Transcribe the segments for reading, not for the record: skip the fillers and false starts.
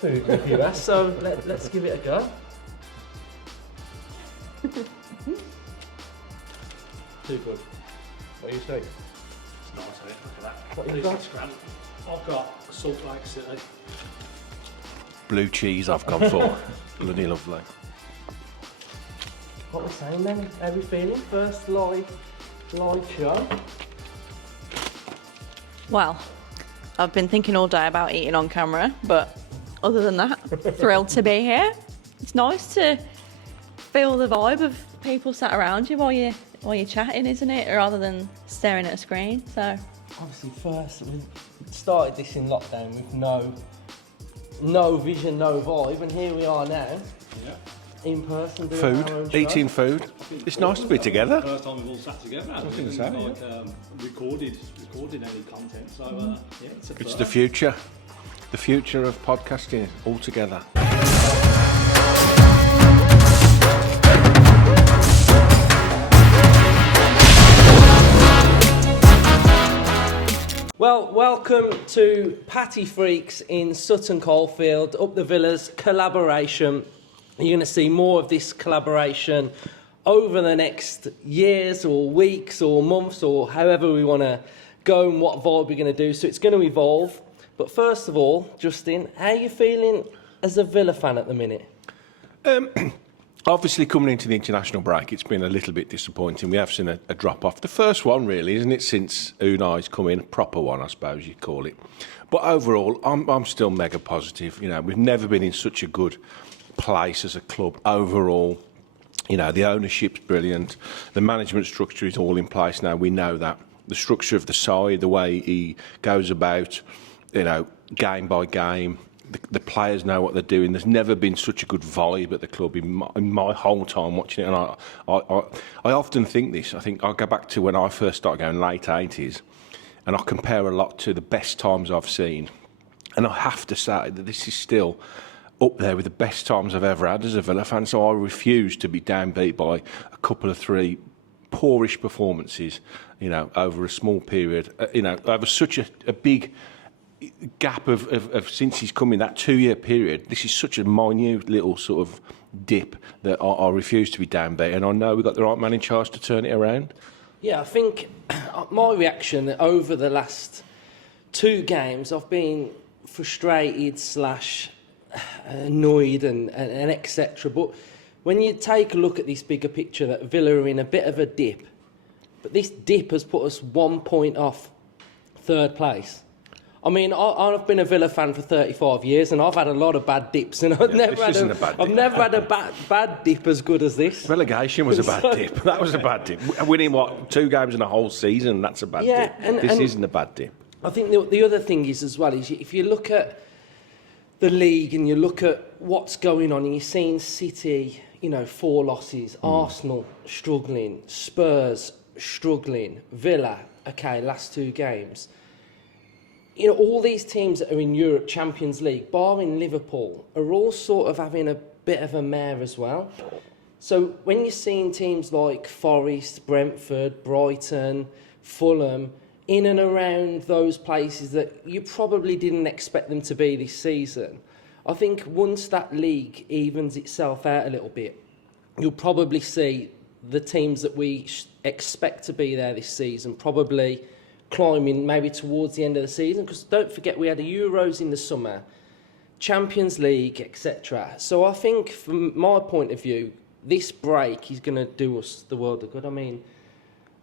food reviewer, so let's give it a go. Too good. What do you think? It's nice, isn't it? Look at that. What have you got? I've got Salt Lake City. Blue cheese I've gone for. Bloody lovely. What we're saying then? How are we feeling? First live show. Well, I've been thinking all day about eating on camera, but other than that, thrilled to be here. It's nice to feel the vibe of people sat around you while you're chatting, isn't it? Rather than staring at a screen. So Obviously, first we started this in lockdown with no vision, no vibe, and here we are now. Yeah. In person, doing our own Food, show. eating food. It's nice to be together. First time we've all sat together. I think so, recorded any content. So yeah, it's a It's first. the future of podcasting all together. Well, welcome to Patty Freaks in Sutton Colfield, Up the Villas collaboration. You're going to see more of this collaboration over the next years or weeks or months or however we want to go and what vibe we're going to do. So it's going to evolve. But first of all, Justin, how are you feeling as a Villa fan at the minute? Obviously, coming into the international break, it's been a little bit disappointing. We have seen a drop-off. The first one, really, isn't it, since Unai's come in? A proper one, I suppose you'd call it. But overall, I'm still mega positive. You know, we've never been in such a good place as a club overall. You know, the ownership's brilliant. The management structure is all in place now. We know that. The structure of the side, the way he goes about, you know, game by game. The players know what they're doing. There's never been such a good vibe at the club in my whole time watching it. And I often think this. I think I'll go back to when I first started going, late 80s, and I compare a lot to the best times I've seen. And I have to say that this is still up there with the best times I've ever had as a Villa fan. So I refuse to be downbeat by a couple of three poorish performances, you know, over a small period. You know, over such a big gap of since he's come in, that 2-year period. This is such a minute little sort of dip that I refuse to be downbeat, and I know we've got the right man in charge to turn it around. Yeah, I think my reaction over the last 2 games, I've been frustrated / annoyed and etc. But when you take a look at this bigger picture, that Villa are in a bit of a dip, but this dip has put us 1 point off 3rd place. I mean, I've been a Villa fan for 35 years, and I've had a lot of bad dips, and I've never had a bad dip as good as this. Relegation was a bad dip. That was a bad dip. Winning, 2 games in a whole season, that's a bad dip. This isn't a bad dip. I think the other thing is as well, is if you look at the league and you look at what's going on, and you're seeing City, you know, 4 losses, Arsenal struggling, Spurs struggling, Villa, okay, last 2 games. You know, all these teams that are in Europe Champions League, barring Liverpool, are all sort of having a bit of a mare as well. So when you're seeing teams like Forest, Brentford, Brighton, Fulham, in and around those places that you probably didn't expect them to be this season, I think once that league evens itself out a little bit, you'll probably see the teams that we expect to be there this season probably climbing maybe towards the end of the season, because don't forget we had the Euros in the summer, Champions League, etc. So I think from my point of view, this break is going to do us the world of good. I mean,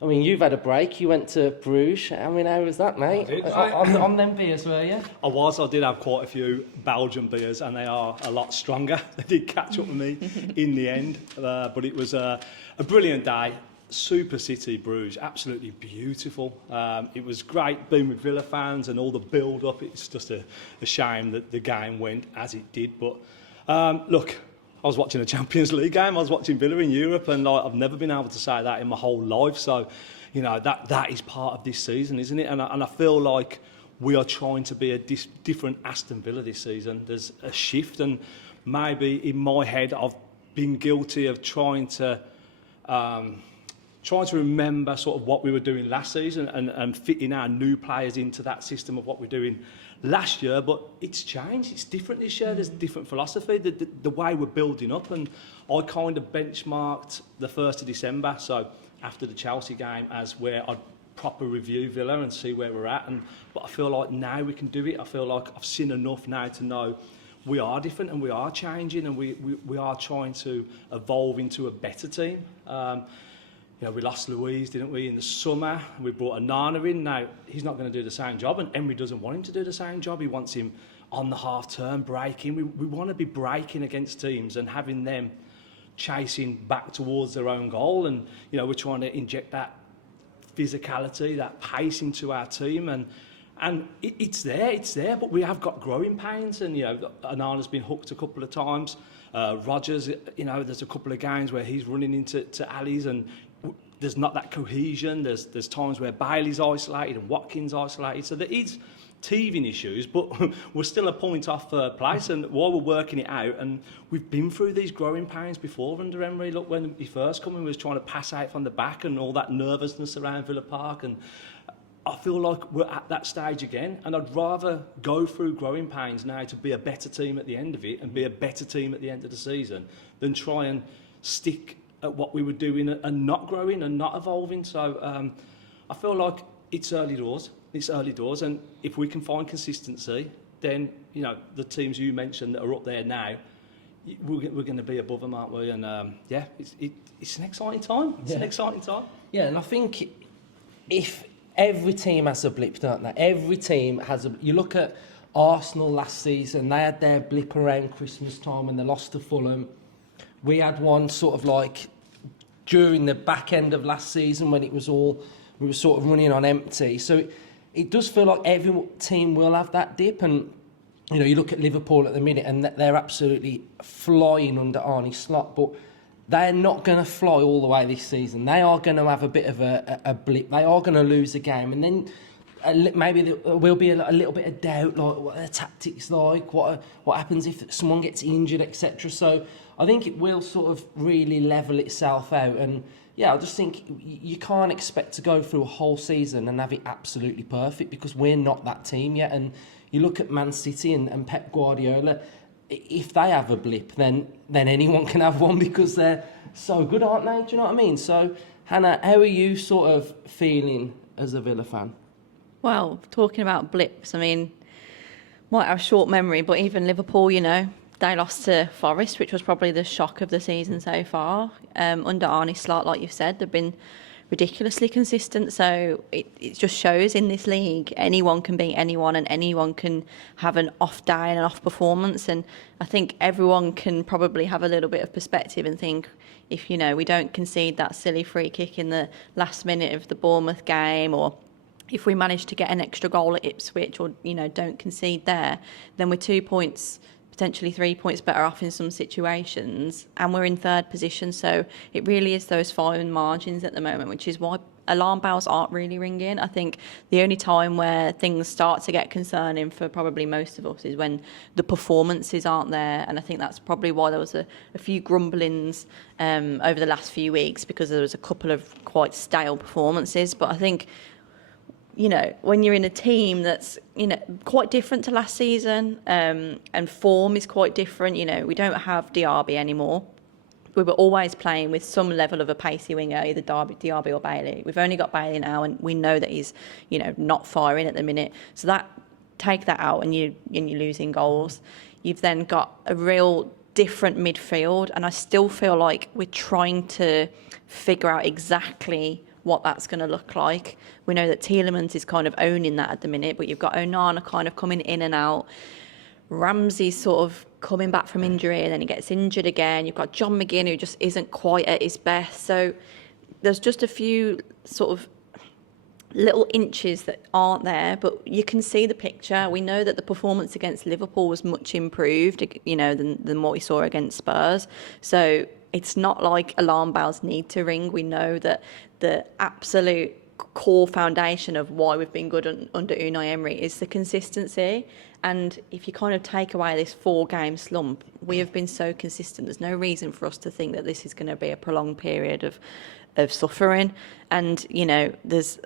you've had a break. You went to Bruges. I mean, how was that, mate? I did. On them beers, were you? I did have quite a few Belgian beers, and they are a lot stronger. They did catch up with me in the end, but it was a brilliant day. Super city, Bruges, absolutely beautiful. It was great being with Villa fans and all the build-up. It's just a shame that the game went as it did. But look, I was watching a Champions League game. I was watching Villa in Europe, and I've never been able to say that in my whole life. So, you know, that is part of this season, isn't it? And I feel like we are trying to be a different Aston Villa this season. There's a shift, and maybe in my head I've been guilty of trying to trying to remember sort of what we were doing last season and fitting our new players into that system of what we're doing last year. But it's changed. It's different this year. There's a different philosophy, the way we're building up. And I kind of benchmarked the 1st of December, so after the Chelsea game, as where I'd proper review Villa and see where we're at. But I feel like now we can do it. I feel like I've seen enough now to know we are different and we are changing and we are trying to evolve into a better team. We lost Louise, didn't we, in the summer? We brought Anana in. Now, he's not going to do the same job, and Emery doesn't want him to do the same job. He wants him on the half-turn, breaking. We want to be breaking against teams and having them chasing back towards their own goal. And, we're trying to inject that physicality, that pace into our team. And it's there, but we have got growing pains. And, Anana's been hooked a couple of times. Rogers, there's a couple of games where he's running into alleys and there's not that cohesion. There's times where Bailey's isolated and Watkins isolated. So there is teething issues, but we're still a point off third place. And while we're working it out, and we've been through these growing pains before under Emery. Look, when he first came in, we was trying to pass out from the back and all that nervousness around Villa Park. And I feel like we're at that stage again. And I'd rather go through growing pains now to be a better team at the end of it and be a better team at the end of the season than try and stick at what we were doing and not growing and not evolving. So I feel like it's early doors. It's early doors, and if we can find consistency, then the teams you mentioned that are up there now, we're going to be above them, aren't we? And it's an exciting time. It's an exciting time. Yeah, and I think if every team has a blip, don't they? Every team has a. You look at Arsenal last season; they had their blip around Christmas time when they lost to Fulham. We had one sort of like during the back end of last season when we were sort of running on empty. So it does feel like every team will have that dip. And, you look at Liverpool at the minute and they're absolutely flying under Arne Slot, but they're not going to fly all the way this season. They are going to have a bit of a blip. They are going to lose a game. And then maybe there will be a little bit of doubt, like what are the tactics like, what happens if someone gets injured, etc. So I think it will sort of really level itself out. And yeah, I just think you can't expect to go through a whole season and have it absolutely perfect because we're not that team yet. And you look at Man City and Pep Guardiola, if they have a blip, then anyone can have one because they're so good, aren't they? Do you know what I mean? So, Hannah, how are you sort of feeling as a Villa fan? Well, talking about blips, I mean, might have short memory, but even Liverpool, they lost to Forest, which was probably the shock of the season so far. Under Arne Slot, like you've said, they've been ridiculously consistent. So it just shows in this league, anyone can beat anyone and anyone can have an off day and an off performance. And I think everyone can probably have a little bit of perspective and think, if, we don't concede that silly free kick in the last minute of the Bournemouth game, or if we manage to get an extra goal at Ipswich or, don't concede there, then we're 2 points, potentially 3 points better off in some situations, and we're in third position. So it really is those fine margins at the moment, which is why alarm bells aren't really ringing. I think the only time where things start to get concerning for probably most of us is when the performances aren't there, and I think that's probably why there was a few grumblings over the last few weeks, because there was a couple of quite stale performances. But I think when you're in a team that's, quite different to last season, and form is quite different, we don't have Diaby anymore. We were always playing with some level of a pacey winger, either Diaby or Bailey. We've only got Bailey now, and we know that he's, not firing at the minute. So take that out and you're losing goals. You've then got a real different midfield, and I still feel like we're trying to figure out exactly what that's going to look like. We know that Tielemans is kind of owning that at the minute, but you've got Onana kind of coming in and out. Ramsey's sort of coming back from injury and then he gets injured again. You've got John McGinn, who just isn't quite at his best. So there's just a few sort of little inches that aren't there, but you can see the picture. We know that the performance against Liverpool was much improved, than what we saw against Spurs. So it's not like alarm bells need to ring. We know that the absolute core foundation of why we've been good under Unai Emery is the consistency. And if you kind of take away this 4-game slump, we have been so consistent. There's no reason for us to think that this is going to be a prolonged period of of suffering. And, you know, there's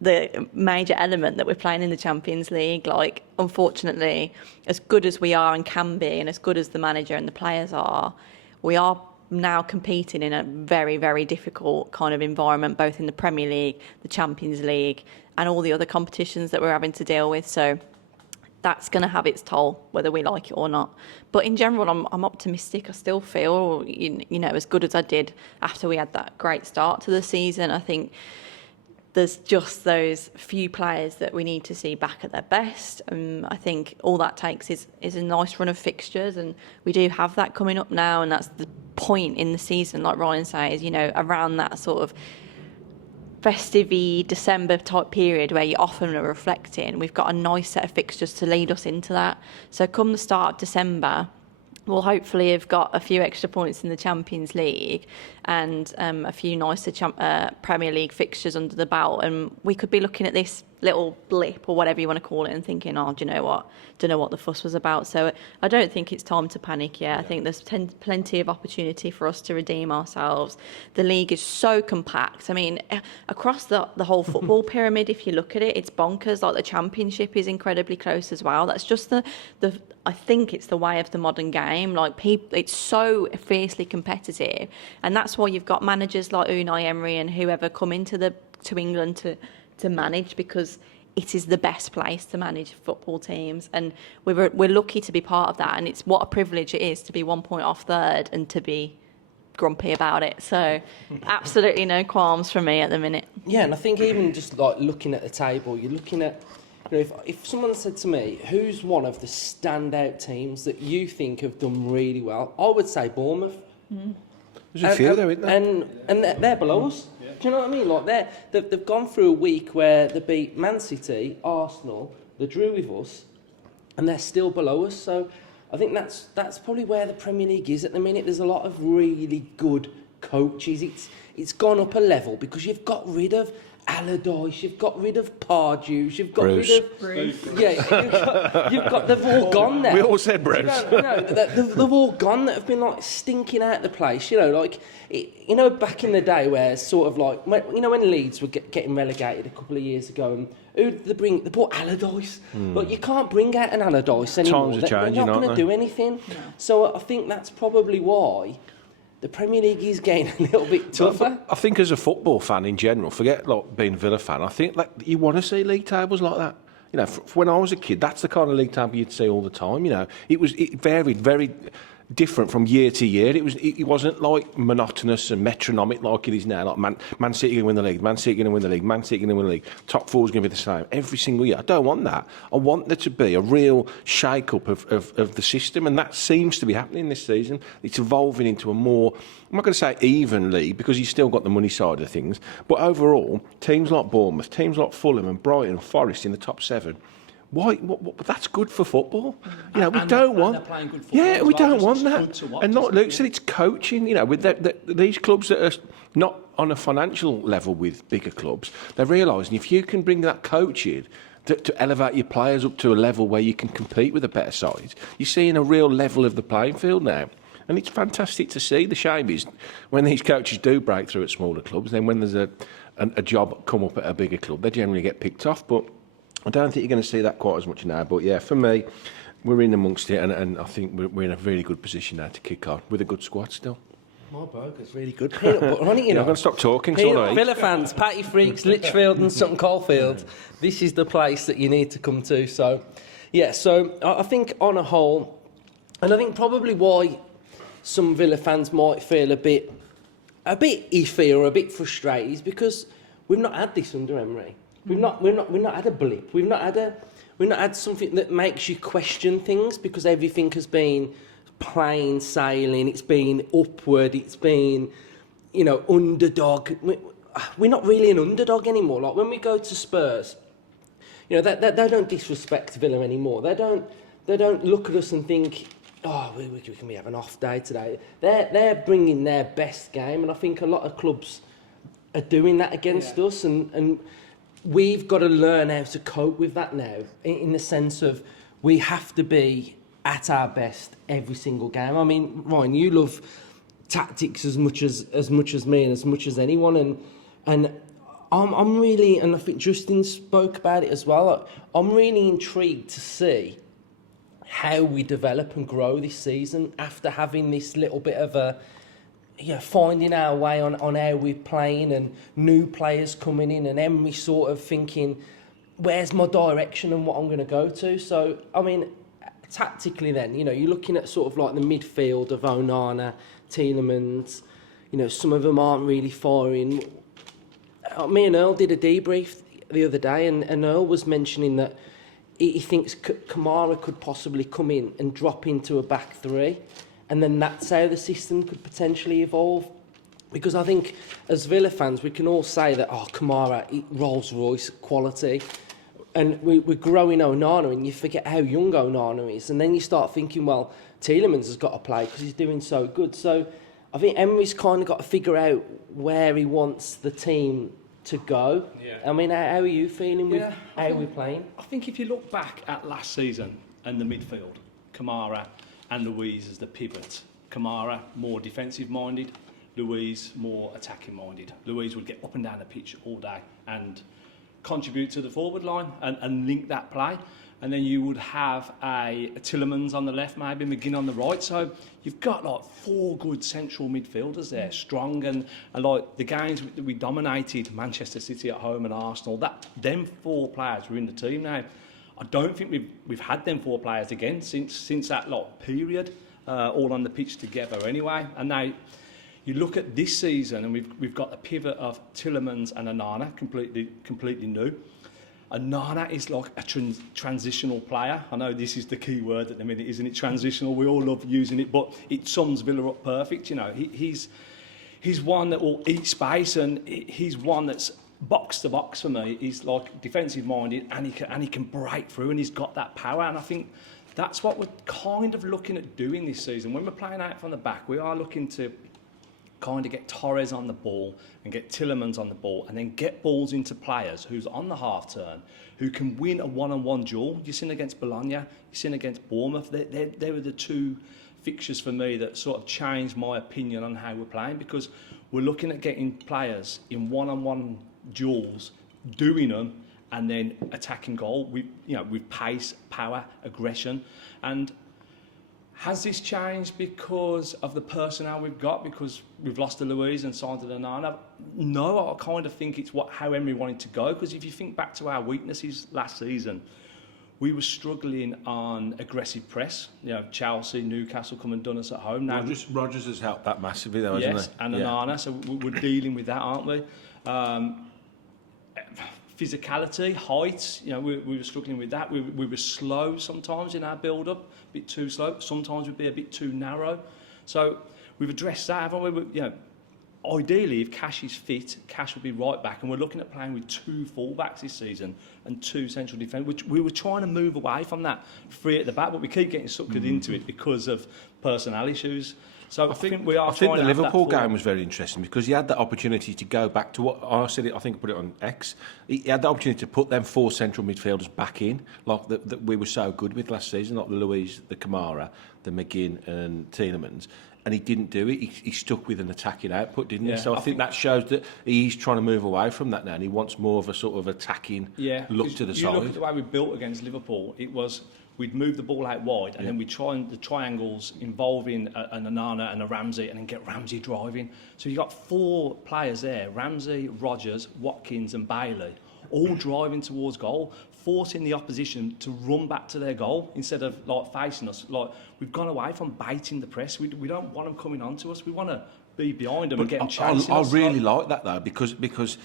the major element that we're playing in the Champions League. Like, unfortunately, as good as we are and can be, and as good as the manager and the players are, we are now competing in a very, very difficult kind of environment, both in the Premier League, the Champions League, and all the other competitions that we're having to deal with. So that's going to have its toll, whether we like it or not. But in general, I'm optimistic. I still feel, you know, as good as I did after we had that great start to the season. I think there's just those few players that we need to see back at their best. I think all that takes is a nice run of fixtures, and we do have that coming up now, and that's the point in the season, like Ryan says, you know, around that sort of festive-y December type period where you often are reflecting. We've got a nice set of fixtures to lead us into that. So come the start of December, we'll hopefully have got a few extra points in the Champions League and a few nicer Premier League fixtures under the belt, and we could be looking at this little blip or whatever you want to call it and thinking, oh, do you know what? Don't know what the fuss was about. So I don't think it's time to panic yet. I think there's plenty of opportunity for us to redeem ourselves. The league is so compact. I mean, across the whole football pyramid, if you look at it, it's bonkers. Like, the Championship is incredibly close as well. That's just the I think it's the way of the modern game. Like, it's so fiercely competitive, and that's why you've got managers like Unai Emery and whoever come to England to manage, because it is the best place to manage football teams, and we're lucky to be part of that. And it's what a privilege it is to be 1 point off third and to be grumpy about it. So absolutely no qualms from me at the minute. Yeah, and I think even just like looking at the table, you're looking at, you know, if someone said to me, who's one of the standout teams that you think have done really well, I would say Bournemouth. There's a few there, isn't there? And they're below us. Yeah. Do you know what I mean? Like, they've gone through a week where they beat Man City, Arsenal, they drew with us, and they're still below us. So I think that's probably where the Premier League is at the minute. There's a lot of really good coaches. It's gone up a level because you've got rid of Allardyce, you've got rid of Pardew, you've got rid of Bruce. Yeah, they've all gone now. We all said Bruce. No, they've all gone that have been like stinking out the place. You know, like you know, back in the day where sort of like when Leeds were getting relegated a couple of years ago, and who did they bring? They brought Allardyce. But you can't bring out an Allardyce anymore. Times are changing, they're not going to do anything. No. So I think that's probably why the Premier League is getting a little bit tougher. I think as a football fan in general, forget like being a Villa fan, I think like you want to see league tables like that. You know, when I was a kid, that's the kind of league table you'd see all the time. You know, it varied very different from year to year. It wasn't like monotonous and metronomic like it is now. Like Man City going to win the league, Man City going to win the league, Man City going to win the league. Top four is going to be the same every single year. I don't want that. I want there to be a real shake-up of the system, and that seems to be happening this season. It's evolving into a more, I'm not going to say even league, because you've still got the money side of things, but overall, teams like Bournemouth, teams like Fulham and Brighton and Forest in the top seven, why? That's good for football. You know, we don't want. Yeah, we don't want that. And not Luke said, it's coaching. You know, with these clubs that are not on a financial level with bigger clubs, they're realising if you can bring that coaching to elevate your players up to a level where you can compete with a better side, you're seeing a real level of the playing field now. And it's fantastic to see. The shame is when these coaches do break through at smaller clubs, then when there's a job come up at a bigger club, they generally get picked off. But I don't think you're going to see that quite as much now. But yeah, for me, we're in amongst it, and I think we're in a really good position now to kick on with a good squad still. My burger's really good. Peanut butter on it, you know. I'm going to stop talking. Villa fans, pattyfreaks, Lichfield and Sutton Colfield. This is the place that you need to come to. So, yeah, so I think on a whole, and I think probably why some Villa fans might feel a bit iffy or a bit frustrated is because we've not had this under Emery. We've not had a blip. We've not had something that makes you question things, because everything has been plain sailing. It's been upward. It's been, you know, underdog. We're not really an underdog anymore. Like when we go to Spurs, you know, they don't disrespect Villa anymore. They don't look at us and think, oh, we can have an off day today. They're bringing their best game, and I think a lot of clubs are doing that against us, and we've got to learn how to cope with that now, in the sense of we have to be at our best every single game. I mean, Ryan, you love tactics as much as me and as much as anyone, and I'm really, and I think Justin spoke about it as well. I'm really intrigued to see how we develop and grow this season after having this little bit of a finding our way on how we're playing and new players coming in and Emery sort of thinking, where's my direction and what I'm going to go to. So, I mean, tactically then, you're looking at sort of like the midfield of Onana, Tielemans, some of them aren't really firing. Me and Earl did a debrief the other day and Earl was mentioning that he thinks Kamara could possibly come in and drop into a back three, and then that's how the system could potentially evolve. Because I think as Villa fans, we can all say that, Kamara, Rolls-Royce quality, and we're growing Onana, and you forget how young Onana is, and then you start thinking, well, Tielemans has got to play because he's doing so good. So I think Emery's kind of got to figure out where he wants the team to go. Yeah. I mean, how are you feeling with how we're playing? I think if you look back at last season and the midfield, Kamara and Luiz as the pivot. Kamara more defensive minded, Luiz more attacking minded. Luiz would get up and down the pitch all day and contribute to the forward line and link that play. And then you would have a Tielemans on the left, maybe McGinn on the right. So you've got like 4 good central midfielders there, strong, and like the games that we dominated, Manchester City at home and Arsenal, them 4 players were in the team now. I don't think we've had them 4 players again since that period, all on the pitch together anyway. And now you look at this season, and we've got the pivot of Tielemans and Onana, completely new. Onana is like a transitional player. I know this is the key word at the minute, isn't it? Transitional. We all love using it, but it sums Villa up perfect. He's one that will eat space, and he's one that's box to box for me. He's like defensive minded, and he can break through, and he's got that power. And I think that's what we're kind of looking at doing this season. When we're playing out from the back, we are looking to kind of get Torres on the ball and get Tielemans on the ball, and then get balls into players who's on the half turn, who can win a one-on-one duel. You've seen against Bologna, you've seen against Bournemouth. They were the 2 fixtures for me that sort of changed my opinion on how we're playing, because we're looking at getting players in one-on-one duels, doing them, and then attacking goal with pace, power, aggression. And has this changed because of the personnel we've got, because we've lost to Luiz and signed to Onana? No, I kind of think it's how Emery wanted to go, because if you think back to our weaknesses last season, we were struggling on aggressive press. Chelsea, Newcastle come and done us at home. Now Rodgers has helped that massively though, hasn't he? Yes, and Onana, so we're dealing with that, aren't we? Physicality, height, we were struggling with that. We were slow sometimes in our build-up, a bit too slow. Sometimes we'd be a bit too narrow. So we've addressed that, haven't we? Ideally, if Cash is fit, Cash will be right back, and we're looking at playing with 2 full-backs this season and 2 central defenders, which we were trying to move away from that 3 at the back, but we keep getting suckered into it because of personnel issues. So I think we are. I think the Liverpool game was very interesting because he had that opportunity to go back to what I said. I think I put it on X. He had the opportunity to put them 4 central midfielders back in, like that we were so good with last season, like the Luiz, the Kamara, the McGinn, and Tielemans. And he didn't do it. He stuck with an attacking output, didn't he? So I think that shows that he's trying to move away from that now, and he wants more of a sort of attacking look to the side. You look at the way we built against Liverpool. It was we'd move the ball out wide, and then we'd try the triangles involving an Onana and a Ramsey, and then get Ramsey driving. So you got 4 players there: Ramsey, Rodgers, Watkins, and Bailey, all driving towards goal, forcing the opposition to run back to their goal instead of facing us. We've gone away from baiting the press. We don't want them coming onto us. We want to be behind them and get them chasing us. I really like that though, because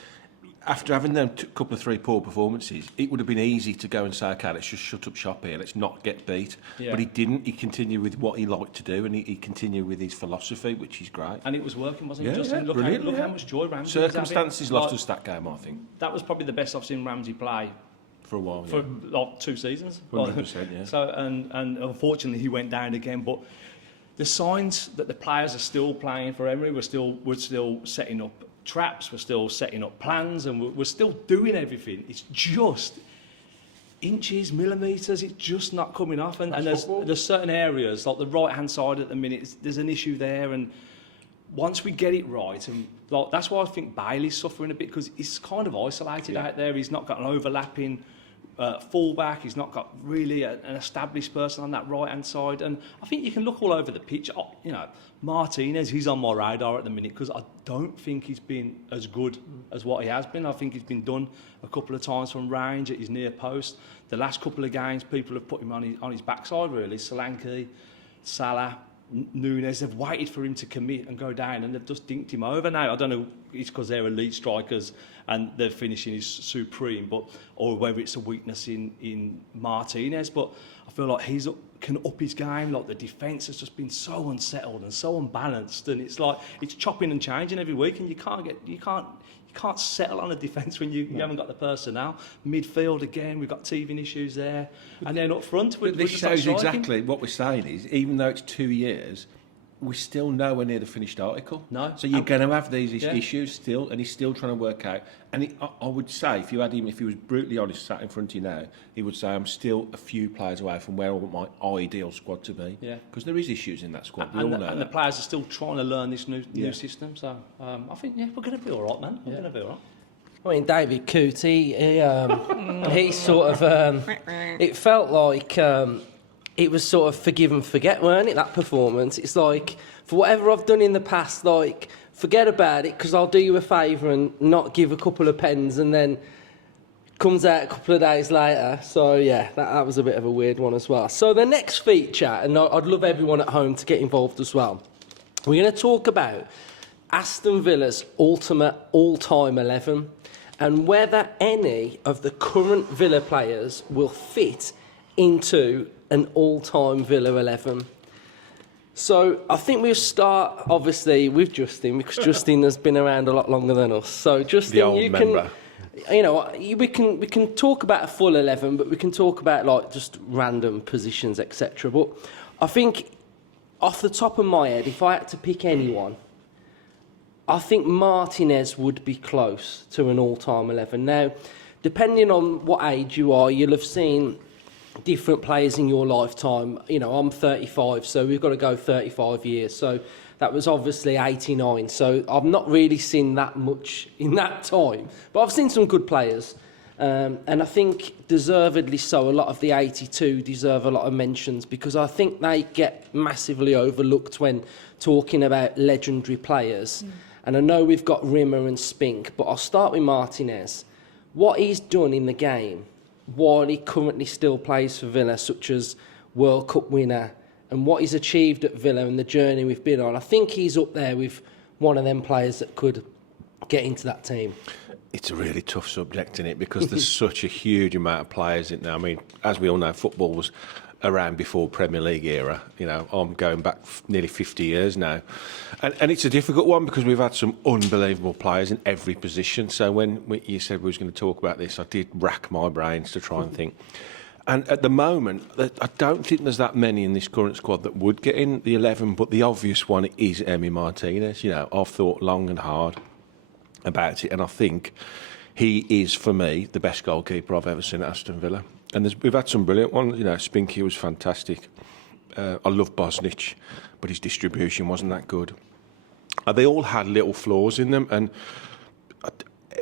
after having them couple of 3 poor performances, it would have been easy to go and say, okay, let's just shut up shop here, let's not get beat. Yeah. But he didn't. He continued with what he liked to do, and he continued with his philosophy, which is great. And it was working, wasn't it? Justin, look how much joy Ramsey circumstances lost us that game, I think. That was probably the best I've seen Ramsey play for a while, for 2 seasons. 100%, yeah. So and unfortunately he went down again, but the signs that the players are still playing for Emery, we're still setting up traps, we're still setting up plans, and we're still doing everything. It's just inches, millimetres, it's just not coming off. And there's certain areas, like the right-hand side at the minute, there's an issue there, and once we get it right, and like, that's why I think Bailey's suffering a bit, because he's kind of isolated out there. He's not got an overlapping fullback. He's not got really an established person on that right-hand side. And I think you can look all over the pitch. You know, Martinez, he's on my radar at the minute because I don't think he's been as good as what he has been. I think he's been done a couple of times from range at his near post. The last couple of games, people have put him on his backside, really. Solanke, Salah, Nunes, they've waited for him to commit and go down, and they've just dinked him over now. I don't know if it's because they're elite strikers and their finishing is supreme, or whether it's a weakness in Martinez, but I feel like he can up his game. Like, the defence has just been so unsettled and so unbalanced, and it's like it's chopping and changing every week, and you can't settle on a defence when you haven't got the personnel. Midfield, again, we've got teething issues there. And then up front, we're this just shows not striking. exactly what we're saying is, even though it's 2 years, we're still nowhere near the finished article. No. So you're going to have these issues still, and he's still trying to work out. And I would say, if you had him, if he was brutally honest, sat in front of you now, he would say, I'm still a few players away from where I want my ideal squad to be. Yeah. Because there is issues in that squad. And the players are still trying to learn this new system. So I think, we're going to be all right, man. We're going to be all right. I mean, David Cootie, he sort of, it felt like it was sort of forgive and forget, weren't it, that performance? It's like, for whatever I've done in the past, like, forget about it, because I'll do you a favour and not give a couple of pens, and then comes out a couple of days later. So, yeah, that was a bit of a weird one as well. So the next feature, and I'd love everyone at home to get involved as well, we're going to talk about Aston Villa's ultimate all-time 11, and whether any of the current Villa players will fit into an all-time Villa 11. So I think we'll start, obviously, with Justin, because Justin has been around a lot longer than us. So Justin, you can, we can talk about a full 11, but we can talk about like just random positions, etc. But I think, off the top of my head, if I had to pick anyone, I think Martinez would be close to an all-time 11. Now, depending on what age you are, you'll have seen different players in your lifetime. You know, I'm 35, so we've got to go 35 years. So that was obviously 89. So I've not really seen that much in that time. But I've seen some good players. And I think deservedly so, a lot of the 82 deserve a lot of mentions, because I think they get massively overlooked when talking about legendary players. And I know we've got Rimmer and Spink, but I'll start with Martinez. What he's done in the game while he currently still plays for Villa, such as World Cup winner, and what he's achieved at Villa and the journey we've been on, I think he's up there with one of them players that could get into that team. It's a really tough subject, isn't it? Because there's such a huge amount of players in there. I mean, as we all know, football was around before Premier League era. You know, I'm going back nearly 50 years now. And it's a difficult one because we've had some unbelievable players in every position. So when you said we was going to talk about this, I did rack my brains to try and think. And at the moment, I don't think there's that many in this current squad that would get in the 11, but the obvious one is Emi Martinez. You know, I've thought long and hard about it, and I think he is, for me, the best goalkeeper I've ever seen at Aston Villa. And we've had some brilliant ones. You know, Spinky was fantastic. I love Bosnich, but his distribution wasn't that good. They all had little flaws in them. And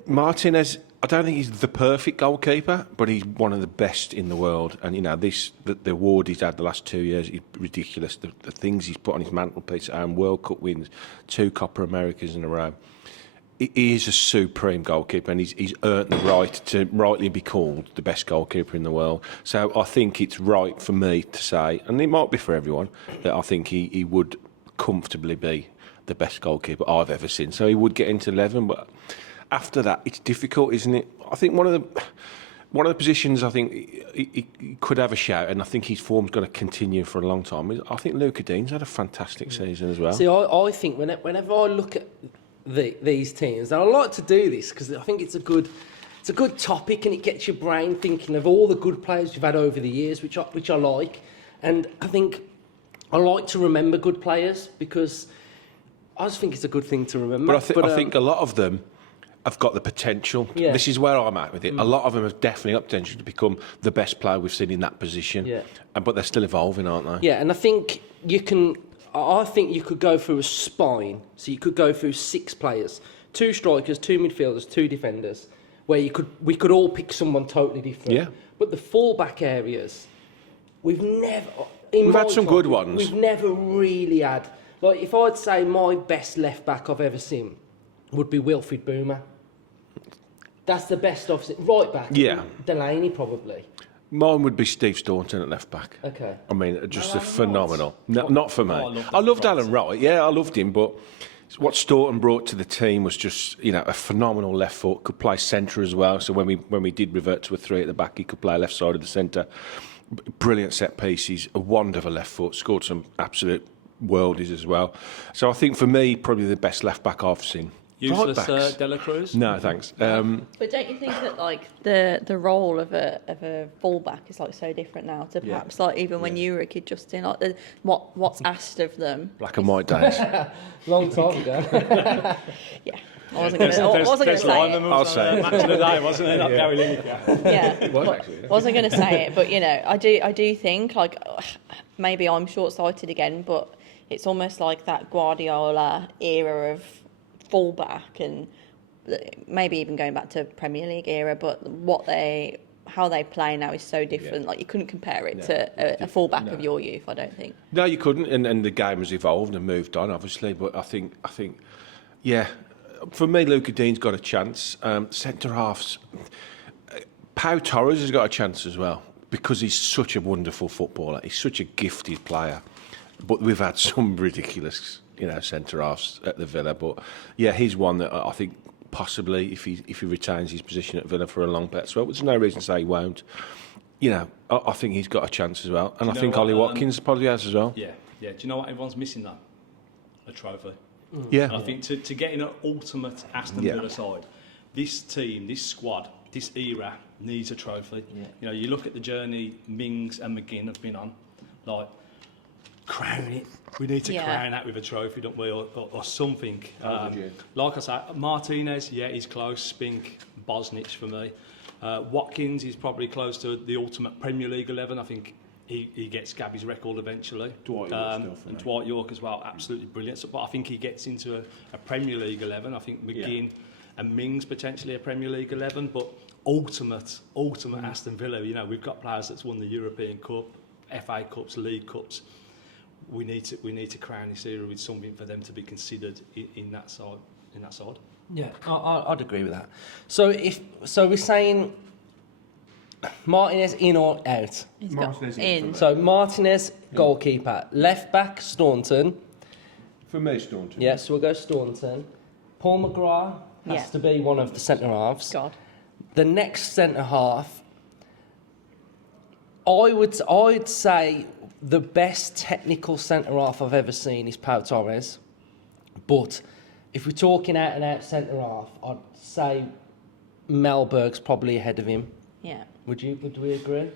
Martinez, I don't think he's the perfect goalkeeper, but he's one of the best in the world. And, you know, the award he's had the last 2 years is ridiculous. The things he's put on his mantelpiece, and World Cup wins, 2 Copa Americas in a row. He is a supreme goalkeeper, and he's earned the right to rightly be called the best goalkeeper in the world. So I think it's right for me to say, and it might be for everyone, that I think he would comfortably be the best goalkeeper I've ever seen. So he would get into 11, but after that, it's difficult, isn't it? I think one of the positions I think he could have a shout, and I think his form's going to continue for a long time. I think Luca Dean's had a fantastic season as well. See, I think whenever I look at these teams, and I like to do this because I think it's a good topic, and it gets your brain thinking of all the good players you've had over the years, which I like. And I think I like to remember good players because I just think it's a good thing to remember. But I think a lot of them have got the potential. Yeah. This is where I'm at with it. A lot of them have definitely got potential to become the best player we've seen in that position. Yeah. But they're still evolving, aren't they? Yeah, and I think you can I think you could go through a spine. So you could go through 6 players, 2 strikers, 2 midfielders, 2 defenders, where we could all pick someone totally different. Yeah. But the fullback areas, we've never. We've had some good ones. We've never really had. Like, if I'd say my best left back I've ever seen would be Wilfried Boomer. That's the best I've seen. Right back. Yeah. Delaney probably. Mine would be Steve Staunton at left back. Okay. I mean, just a Alan phenomenal. Wright? No, not for me. Oh, I loved Alan Wright. Yeah, I loved him, but what Staunton brought to the team was just, a phenomenal left foot. Could play centre as well. So when we did revert to a 3 at the back, he could play left side of the centre. Brilliant set pieces, a wonderful left foot. Scored some absolute worldies as well. So I think for me, probably the best lest back I've seen. Useless Right backs. Dela Cruz? No, thanks. But don't you think that like the role of a fullback is like so different now to perhaps like even when you were a kid, Justin? Like what's asked of them? Black and white days. Long time ago. Yeah, I wasn't going to say it. I'll say it. Match of the day, wasn't it? Not Gary Lineker. Yeah, was but actually, yeah. wasn't going to say it, but I do think like maybe I'm short-sighted again, but it's almost like that Guardiola era of fullback, and maybe even going back to Premier League era. But how they play now is so different. Like you couldn't compare it to a fullback of your youth. I don't think. No, you couldn't, and the game has evolved and moved on, obviously. But I think, yeah, for me, Luca Dean's got a chance. Centre halves, Pau Torres has got a chance as well because he's such a wonderful footballer. He's such a gifted player. But we've had some ridiculous, centre halves at the Villa. But yeah, he's one that I think possibly, if he retains his position at Villa for a long bit as well, there's no reason to say he won't. I think he's got a chance as well, and I think Ollie Watkins probably has as well. Yeah. Do you know what everyone's missing though? A trophy. Yeah. And I think to get in an ultimate Aston Villa side, this team, this squad, this era needs a trophy. Yeah. You look at the journey Mings and McGinn have been on, like. Crown it. We need to crown that with a trophy, don't we, or something. Like I say, Martinez, he's close. Spink, Bosnich for me. Watkins is probably close to the ultimate Premier League 11. I think he gets Gabby's record eventually. Dwight York and Dwight York as well, absolutely brilliant. But I think he gets into a Premier League 11. I think McGinn and Mings potentially a Premier League 11. But ultimate Aston Villa. We've got players that's won the European Cup, FA Cups, League Cups. We need to crown this era with something for them to be considered in that side. Yeah, I'd agree with that. So we're saying Martinez in or out. Martinez in. So Martinez goalkeeper, left back Staunton. For me, Staunton. Yes, so we'll go Staunton. Paul McGrath has to be one of the centre halves. God. The next centre half, I'd say the best technical centre half I've ever seen is Pau Torres. But if we're talking out and out centre half, I'd say Melberg's probably ahead of him. Yeah. Would we agree?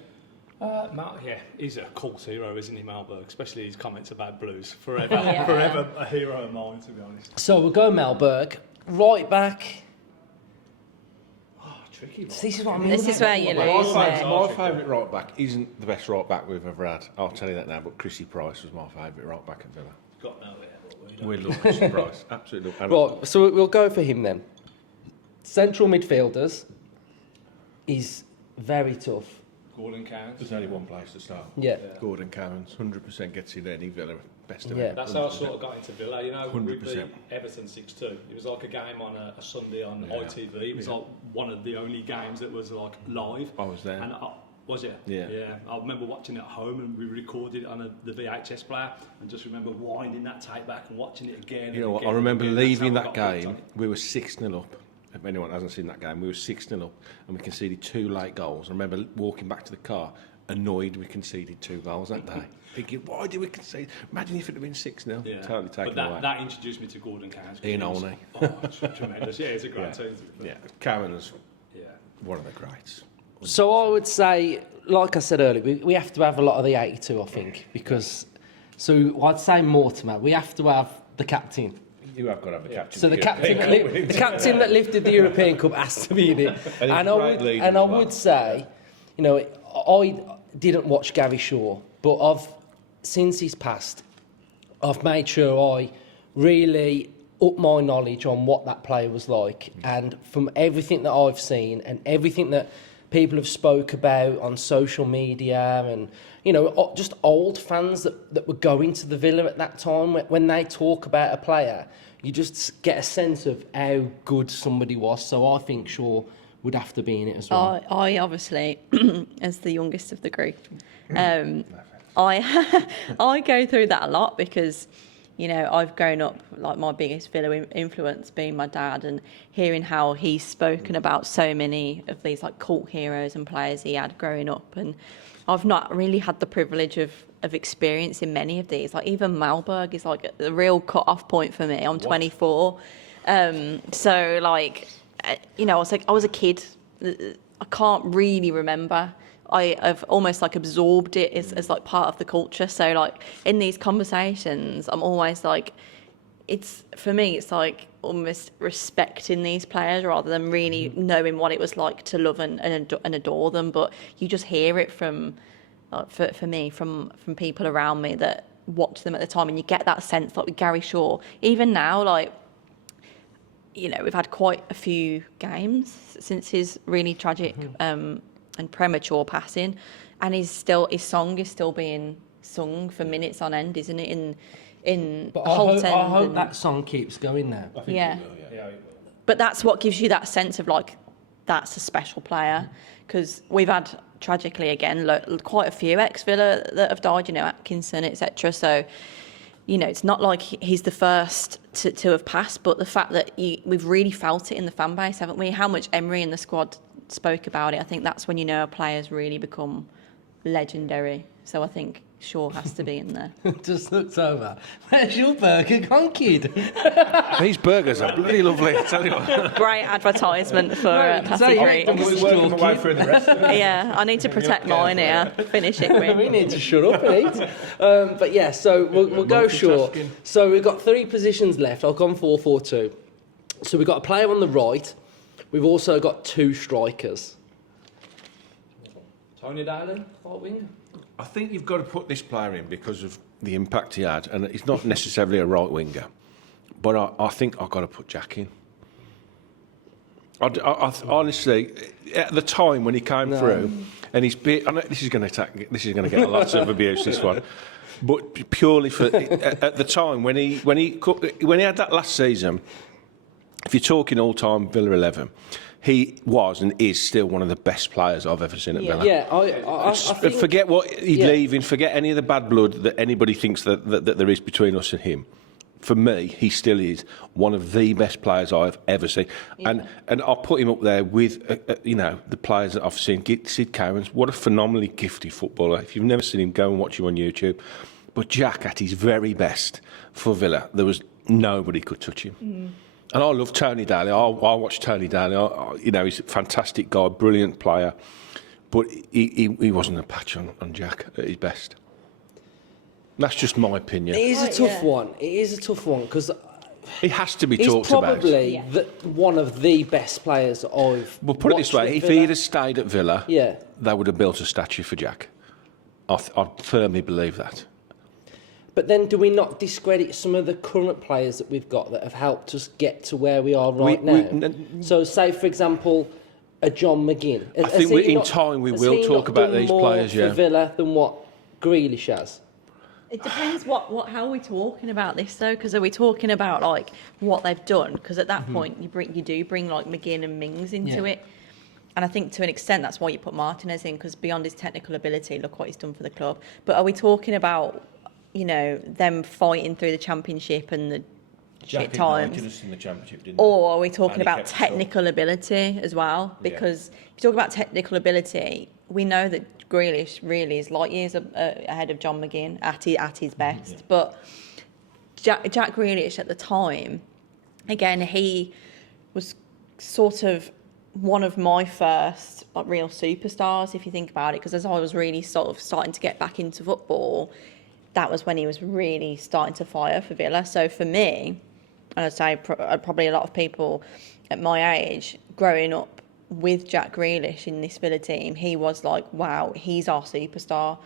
He's a cult hero, isn't he, Malberg? Especially his comments about Blues. Forever a hero of mine, to be honest. So we'll go Melberg. Right back. Tricky. This is what I mean. This is where you lose. My favourite right back isn't the best right back we've ever had. I'll tell you that now. But Chrissy Price was my favourite right back at Villa. Got nowhere. We love Chrissy Price, absolutely. Right, so we'll go for him then. Central midfielders is very tough. Gordon Cowans. There's only one place to start. Yeah. Gordon Cowans, 100% gets in any Villa best of Yeah. it. That's how I sort of got into Villa. We 100%. beat Everton 6-2. It was like a game on a Sunday on ITV. It was like one of the only games that was like live. I was there. And was it? Yeah. I remember watching it at home, and we recorded it on the VHS player, and just remember winding that tape back and watching it again. You know what? I remember leaving that game. We were 6-0 up. If anyone hasn't seen that game, we were 6-0 up, and we conceded 2 late goals. I remember walking back to the car, annoyed we conceded 2 goals that day. Thinking, why did we concede? Imagine if it had been 6-0. Yeah. Totally taken but away. that introduced me to Gordon Cowans. Ian Olney. It's tremendous. Yeah, it's a great team. Yeah, Cowans, Yeah. one of the greats. So I would say, like I said earlier, we have to have a lot of the 82, I think, because. So I'd say Mortimer. We have to have the captain. You have got to have a captain. So the captain that lifted the European Cup has to be in it. And I would say, I didn't watch Gary Shaw, but since he's passed, I've made sure I really up my knowledge on what that player was like. And from everything that I've seen and everything that people have spoke about on social media and, you know, just old fans that were going to the Villa at that time, when they talk about a player, you just get a sense of how good somebody was. So I think Shaw would have to be in it as well. I obviously, as the youngest of the group, I go through that a lot because, you know, I've grown up, like my biggest Villa influence being my dad, and hearing how he's spoken about so many of these like cult heroes and players he had growing up, and I've not really had the privilege of experiencing many of these. Like even Malberg is like the real cut-off point for me. I'm 24, so like, you know, I was a kid. I can't really remember. I've almost like absorbed it as like part of the culture. So like in these conversations, I'm always like, for me, it's like almost respecting these players rather than really knowing what it was like to love and adore them. But you just hear it from, for me, from people around me that watch them at the time, and you get that sense, like with Gary Shaw. Even now, like, you know, we've had quite a few games since his really tragic and premature passing, and his song is still being sung for minutes on end, isn't it? But I hope that song keeps going now. Yeah. But that's what gives you that sense of like, that's a special player, because we've had, tragically again, quite a few ex-Villa that have died, you know, Atkinson, etc. So, you know, it's not like he's the first to have passed, but the fact that we've really felt it in the fan base, haven't we? How much Emery and the squad spoke about it. I think that's when you know a player's really become legendary. So I think Shaw has to be in there. Just looked over. Where's your burger gone, kid? These burgers are bloody lovely, I tell you what. Great advertisement for pattyfreaks. Work them away through the rest of it. Yeah, I need to protect mine here. Finish it quick. We need to shut up and eat. But yeah, so we'll go Shaw. So we've got 3 positions left. I've gone 4-4-2. So we've got a player on the right. We've also got 2 strikers. Tony Daly, right winger. I think you've got to put this player in because of the impact he had, and he's not necessarily a right winger, but I think I've got to put Jack in. I honestly, at the time when he came through, and he's bit, I know this is going to get lots of abuse, this one, but purely for at the time when he had that last season, if you're talking all-time Villa 11. He was and is still one of the best players I've ever seen at Villa. Yeah, I think, forget what he's leaving, forget any of the bad blood that anybody thinks that there is between us and him. For me, he still is one of the best players I've ever seen. Yeah. And I'll put him up there with, you know, the players that I've seen. Sid Cowans, what a phenomenally gifted footballer. If you've never seen him, go and watch him on YouTube. But Jack, at his very best for Villa, there was nobody could touch him. Mm. And I love Tony Daly. I watch Tony Daly. You know, he's a fantastic guy, brilliant player. But he wasn't a patch on Jack at his best. That's just my opinion. It is a tough one. It is a tough one because he has to be talked about. He's probably one of the best players I've Well, put it this way. If he'd have stayed at Villa, they would have built a statue for Jack. I firmly believe that. But then do we not discredit some of the current players that we've got that have helped us get to where we are now? So say, for example, a John McGinn. I think in time we will talk about these players, for Villa than what Grealish has? It depends how are we talking about this though, because are we talking about like what they've done? Because at that point you do bring like McGinn and Mings into it. And I think to an extent that's why you put Martinez in, because beyond his technical ability, look what he's done for the club. But are we talking about, you know, them fighting through the Championship and the shit times? In the Championship, didn't or are we talking about technical ability as well? Because if you talk about technical ability, we know that Grealish really is light years ahead of John McGinn at his best. Yeah. But Jack Grealish at the time, again, he was sort of one of my first like real superstars, if you think about it, because as I was really sort of starting to get back into football, that was when he was really starting to fire for Villa. So for me, and I'd say probably a lot of people at my age, growing up with Jack Grealish in this Villa team, he was like, wow, he's our superstar.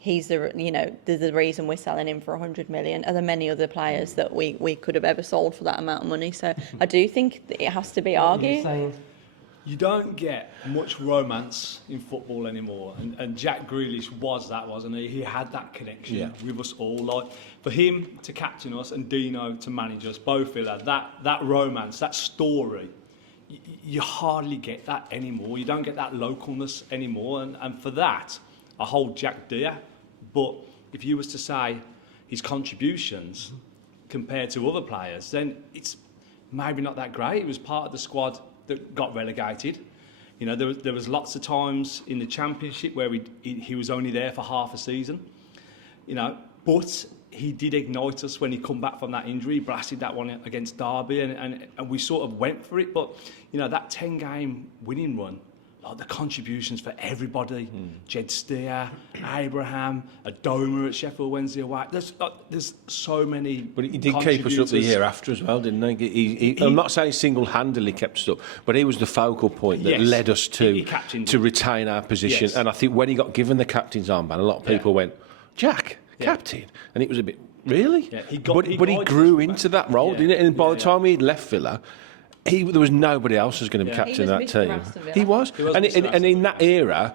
he's there's the reason we're selling him for 100 million. Are there many other players that we could have ever sold for that amount of money? So I do think that it has to be argued. You don't get much romance in football anymore, and Jack Grealish was that, wasn't he? He had that connection with us all. Like, for him to captain us and Dino to manage us, both Villa, that romance, that story, you hardly get that anymore. You don't get that localness anymore, and for that, I hold Jack dear. But if you was to say his contributions compared to other players, then it's maybe not that great. He was part of the squad that got relegated. You know, there was lots of times in the Championship where he was only there for half a season. You know, but he did ignite us when he come back from that injury. He blasted that one against Derby, and we sort of went for it. But, you know, that 10-game winning run, like the contributions for everybody, Jed Steer, Abraham, Adoma at Sheffield Wednesday away. There's so many. But he did keep us up the year after as well, didn't he? I'm not saying single-handedly kept us up, but he was the focal point that led us to retain our position. Yes. And I think when he got given the captain's armband, a lot of people went, Jack, captain, and it was a bit really. Yeah, but he grew into that role, didn't it? And by the time he'd left Villa, there was nobody else who was going to be captain that team. He was. And in that era,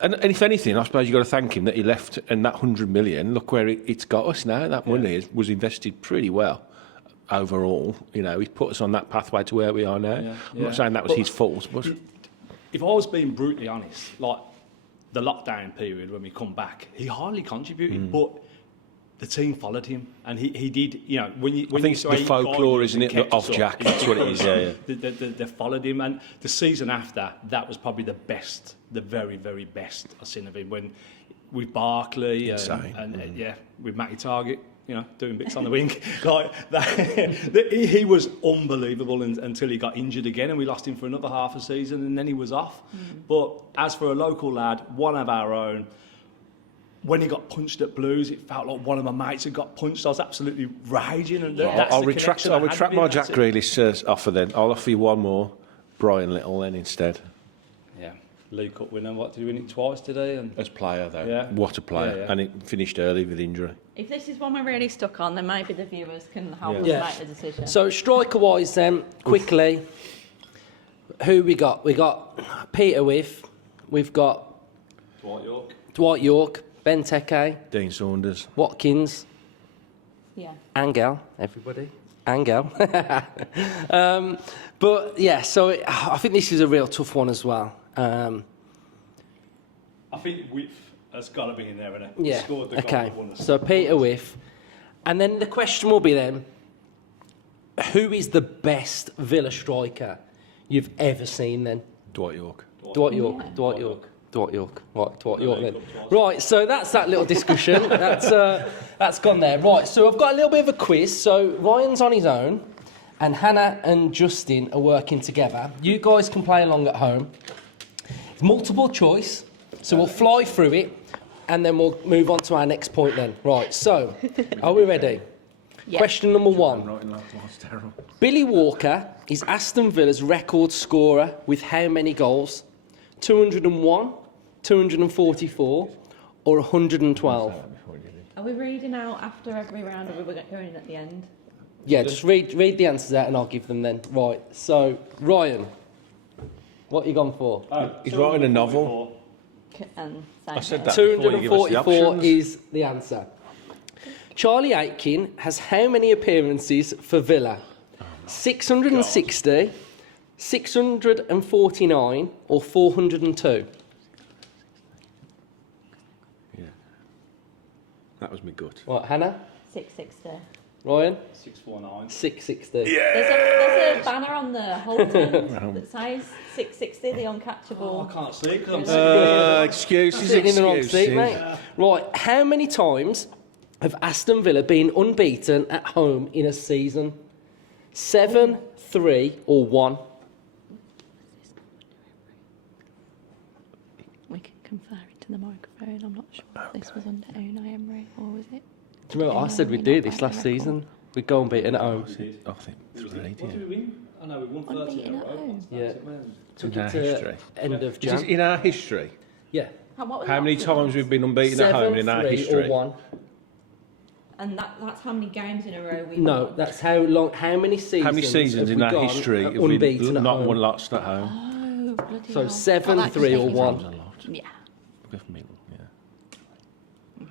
and if anything, I suppose you've got to thank him that he left, and that 100 million, look where it's got us now. That money was invested pretty well overall. You know, he put us on that pathway to where we are now. I'm not saying that was his fault, but if I was being brutally honest, like the lockdown period when we come back, he hardly contributed, but the team followed him, and he did. You know, when I think it's the folklore, isn't it, of Jack? That's what it is. They followed him, and the season after that was probably the very, very best I've seen of him. When with Barkley and with Matty Target, you know, doing bits on the wing, like that. He was unbelievable until he got injured again, and we lost him for another half a season, and then he was off. But as for a local lad, one of our own. When he got punched at Blues, it felt like one of my mates had got punched. I was absolutely raging. And I'll retract my Jack Grealish offer then. I'll offer you one more, Brian Little then instead. Yeah, League Cup winner. What, did he win it twice today? And as player though, yeah. What a player! Yeah. And it finished early with injury. If this is one we're really stuck on, then maybe the viewers can help us make the decision. So striker-wise then, quickly, who we got? We got Peter Weve. We've got Dwight York. Benteke, Dean Saunders, Watkins, Angel, everybody, Angel. But yeah, so I think this is a real tough one as well. I think Weve has got to be in there, hasn't it? Yeah. Scored the Okay. goal that won So Peter Weve, and then the question will be then, who is the best Villa striker you've ever seen? Then Dwight York. Dwight York. Right, Dwight York then. Right, so that's that little discussion. That's gone there. Right, so I've got a little bit of a quiz. So Ryan's on his own, and Hannah and Justin are working together. You guys can play along at home. It's multiple choice, so we'll fly through it, and then we'll move on to our next point then. Right, so are we ready? Yeah. Question number one. Billy Walker is Aston Villa's record scorer with how many goals? 201, 244, or 112? Are we reading out after every round, or are we going in at the end? Yeah, just read the answers out and I'll give them then. Right, so Ryan, what you gone for? He's writing a novel. I said that. 244 is the answer. Charlie Aitken has how many appearances for Villa? 660, 649, or 402? Yeah. That was my gut. Right, Hannah? 660. Ryan? 649. 660. Yeah. There's a banner on the Holton that says 660, the uncatchable. I can't see because I'm Excuses, Sitting in the wrong seat, mate. Right, how many times have Aston Villa been unbeaten at home in a season? 7, 3, or 1? We can confer into the microphone. I'm not sure if this was under Unai Emery or was it? Do you remember I said we'd do this last season? We'd go unbeaten at home. I think 3, What did we win? I know we won 13 in a row. Yeah. Took In our it to history. end of Is this Jan. in our history? Yeah. What was How the many option? times we've been unbeaten at home in our 7-3 history? or 1. And that's how many games in a row we No, won? that's how many seasons. How many seasons have in we our gone history have we unbeaten at not home? won lots at home? Oh, bloody So hell. 7-3 That just or makes me 1. Sounds a lot. Yeah. With me, yeah.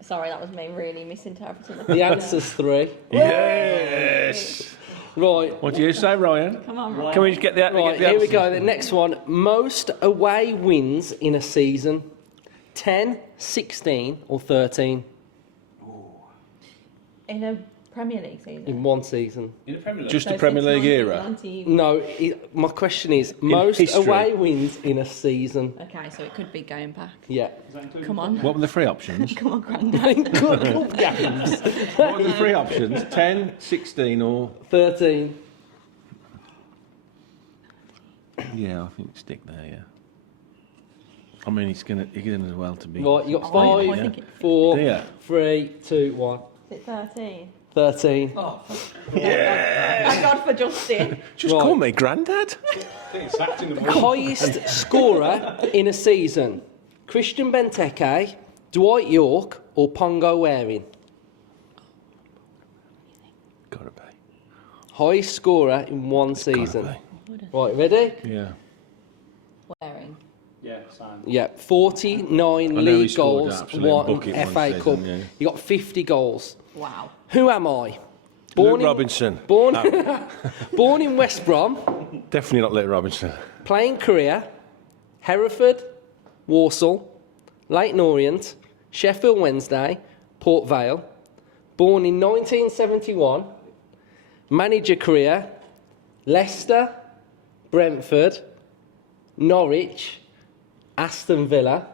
Sorry, that was me really misinterpreting The answer's 3. Yes. Right. What do you say, Ryan? Come on, Ryan. Can we just get the Right, here we go. The next one. Most away wins in a season. 10, 16 or 13 In a Premier League season? in one season. In the Premier League. Just So the Premier since League era? 1990 No, my question is most history. away wins in a season. Okay, so it could be going back. Yeah. Come on. What were the three options? Come on, Grandad. Good games. What were the three options? 10, 16 or... 13. Yeah, I think stick there, yeah. I mean, he's gonna as well to be... Right, you got Oh, I 5, think it- 4, Yeah. 3, 2, 1. Is it 13? 13. Oh, thank God for Justin. Just Right. call me Grandad. Highest scorer in a season. Christian Benteke, Dwight York or Pongo Waring? Gotta be. Highest scorer in one season. Gotta Right, ready? be. Yeah. Wearing. Yeah, same. Yeah, 49 know he league scored goals, absolute 1 bucket one FA season, Cup. yeah. You got 50 goals. Wow. Who am I? Luke in, Robinson. Born, born in West Brom, Definitely not Luke Robinson. playing career, Hereford, Walsall, Leighton Orient, Sheffield Wednesday, Port Vale. Born in 1971, manager career, Leicester, Brentford, Norwich, Aston Villa.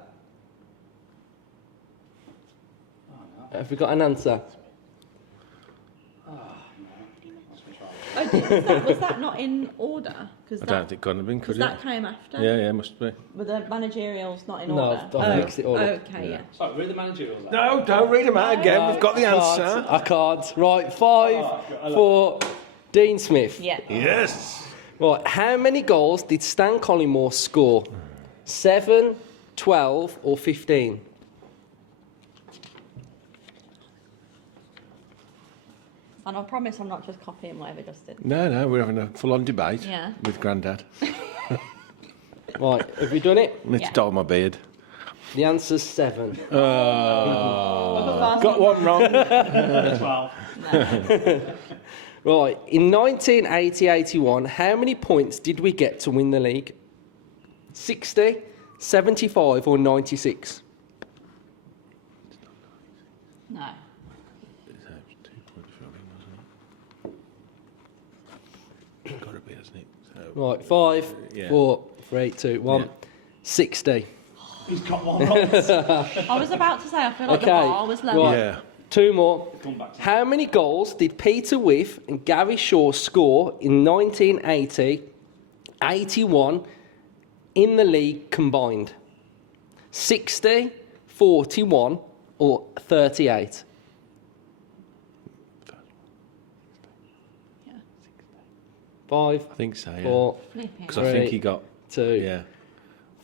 Have we got an answer? Was that not in order? Because I don't think it could have been, could it? that came after. Yeah, must be. Were the managerials not in No, order? I mixed it all up. Okay, yeah. Sorry, read the managerials. No, don't read them out again. We've got the answer. I can't. Right, 5 for Dean Smith. Yeah. Yes. Right, how many goals did Stan Collymore score? 7, 12 or 15? And I promise I'm not just copying whatever Justin. No, we're having a full-on debate Yeah. with Grandad. Right, have you done it? I need Yeah. to dye my beard. The answer's 7. Got one wrong. 12. Right, in 1980-81, how many points did we get to win the league? 60, 75 or 96? No. Got to be, hasn't it? So, Right, 5, Yeah. 4, 3, 2, 1. Yeah. 60. He's got one wrong. I was about to say, I feel like the Okay, bar was level. right. yeah. 2 more. Come back to How many goals did Peter Withe and Gary Shaw score in 1980, 81 in the league combined? 60, 41 or 38? Yeah. 5, I think so, yeah. 4, Flipping. Because I think he got... 2, Yeah.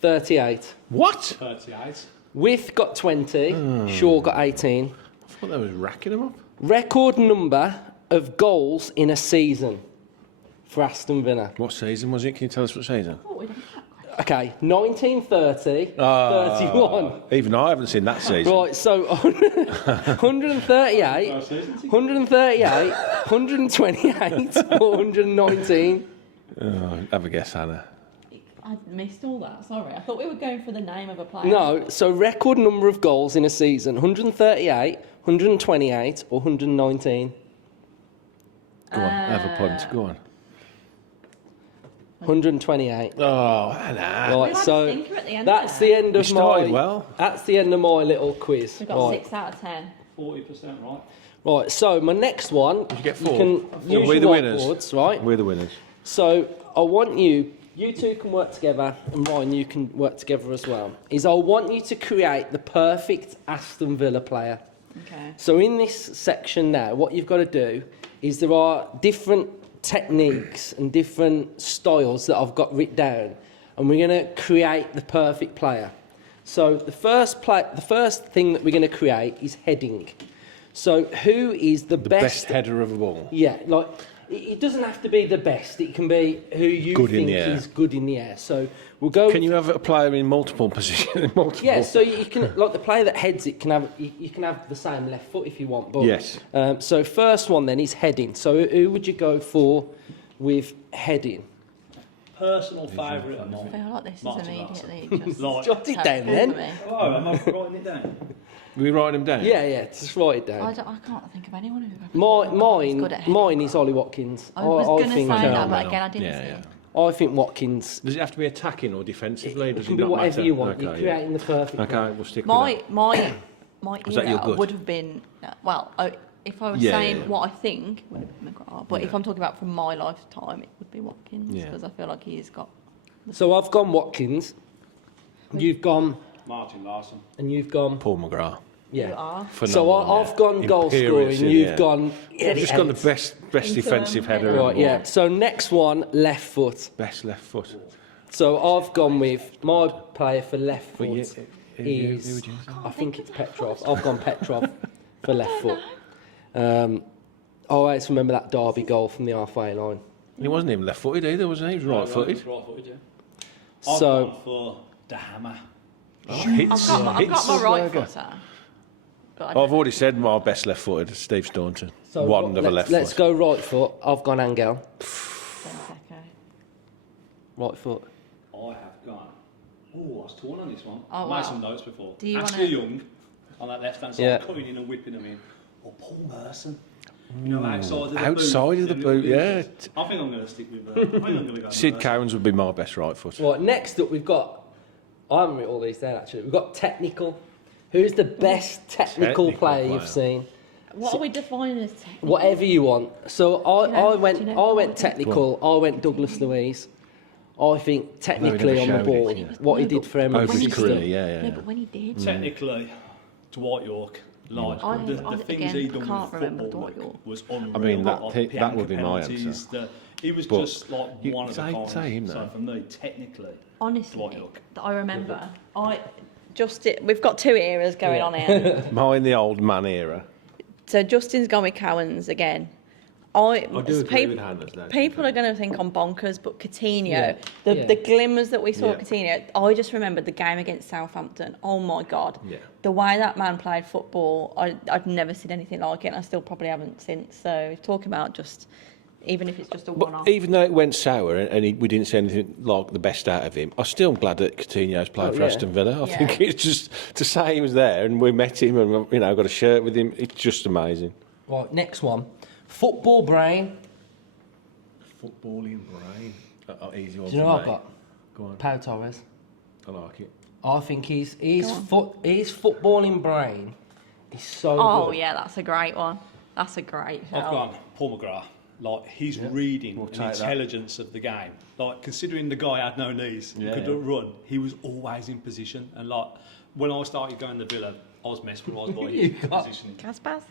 38. What? 38. Withe got 20, Shaw got 18. I thought they was racking him up. Record number of goals in a season for Aston Villa. What season was it? Can you tell us what season? Oh, we don't have that. Okay, 1930, 31. Even I haven't seen that season. Right, so 138, 138, 128, or 119. Have a guess, Hannah. I missed all that. Sorry. I thought we were going for the name of a player. No, so record number of goals in a season 138, 128, or 119. Go on, have a punt. Go on. 128. Oh, Hannah. Right, had a so stinker at the end that's there. the end We of started my. well. That's the end of my little quiz. We got Right. 6 out of 10. 40%, right? Right, so my next one. you get 4? can use We're your the winners. whiteboards, right? We're the winners. So I want you two can work together, and Ryan, you can work together as well. I want you to create the perfect Aston Villa player. Okay. So in this section now, what you've got to do is there are different techniques and different styles that I've got written down, and we're going to create the perfect player. So the first thing that we're going to create is heading. So who is the best header of a ball. Yeah, like it doesn't have to be the best. It can be who you think is good in the air. So we'll go. Can you have a player in multiple positions? Yeah, so you can, like the player that heads it can have, you can have the same left foot if you want. But, yes. So first one then is heading. So who would you go for with heading? Personal favourite of I mine. feel like this is Martinez. immediately just Jot it down then. for me. Oh, am I writing it down? We write them down? Yeah, just write it down. I can't think of anyone who's good at heading. Mine is Ollie Watkins. I was going to say that, no. but again, I didn't see it. I think Watkins. Does it have to be attacking or defensively? Does It can it be not whatever matter? you want. Okay, You're creating the perfect. Okay, we'll stick with My Was that your era gut? would have been, well, if I was saying what I think, it would have been McGrath. But if I'm talking about from my lifetime, it would be Watkins, because I feel like he's got... So I've gone Watkins. You've gone... Martin Larson. And you've gone... that. Paul McGrath. Yeah. You are. So I've gone goal scoring, you've gone... I've just gone the best defensive header. Right, yeah. So next one, left foot. Best left foot. So I've gone with my player for left foot Who is... would you say? I think it's Petrov. I've gone Petrov for left foot. I always remember that Derby goal from the halfway line. He wasn't even left-footed either, was he? He was right-footed. Right-footed, yeah. So- I've gone for the hammer. I've got my right footer. But I've already said my best left-footed, Steve Staunton. So Wand of a left foot. let's go right foot. I've gone Angel. Right foot. I have gone. Oh, I was torn on this one. Oh, I wow. made some notes before. Do you Ashley Young on that left hand side, cutting in and whipping them in. Or Paul Merson. You know, outside of the boot, yeah. I think I'm going to stick with. I think I'm going to go. Sid Merson. Cowens would be my best right foot. Right, next up we've got... I haven't written all these down actually. We've got technical. Who's the best technical player you've seen? What are we defining as technical? Whatever you want. So I Do you know went what? technical. I went Douglas Luiz. I think technically never on the showed ball, it, what he did for Emily Over his was career, still- yeah. No, but when he did, Technically, Dwight York, like I the things he done can't with remember football Dwight York. was unreal. I mean, Like that would be my penalties, answer. He was But just like you one of the kinds. say him, So though. for me, technically, Dwight honestly, York. I remember. We've got two eras going on here. Mine, the old man era. So Justin's gone with Cowens again. I do agree with Hannah's though. People are going to think I'm bonkers, but Coutinho, Yeah. the glimmers that we saw Yeah. Coutinho, I just remembered the game against Southampton. Oh my God. Yeah. The way that man played football, I've never seen anything like it, and I still probably haven't since. So talking about just, even if it's just a one-off. But even though it went sour and we didn't see anything like the best out of him, I'm still glad that Coutinho's played for yeah. Aston Villa. I Yeah. think it's just, to say he was there and we met him and, you know, got a shirt with him, it's just amazing. Right, next one. Football brain. Footballing brain. Easy one. Do you know what I've got? Go on. Pau Torres. I like it. I think his footballing brain is so Oh good. yeah, that's a great one. That's a great I've shout. gone Paul McGrath. Like his reading and take that. intelligence of the game. Like considering the guy had no knees, and could run, he was always in position. And like when I started going to Villa, I was mesmerised by his positioning. Caspaz?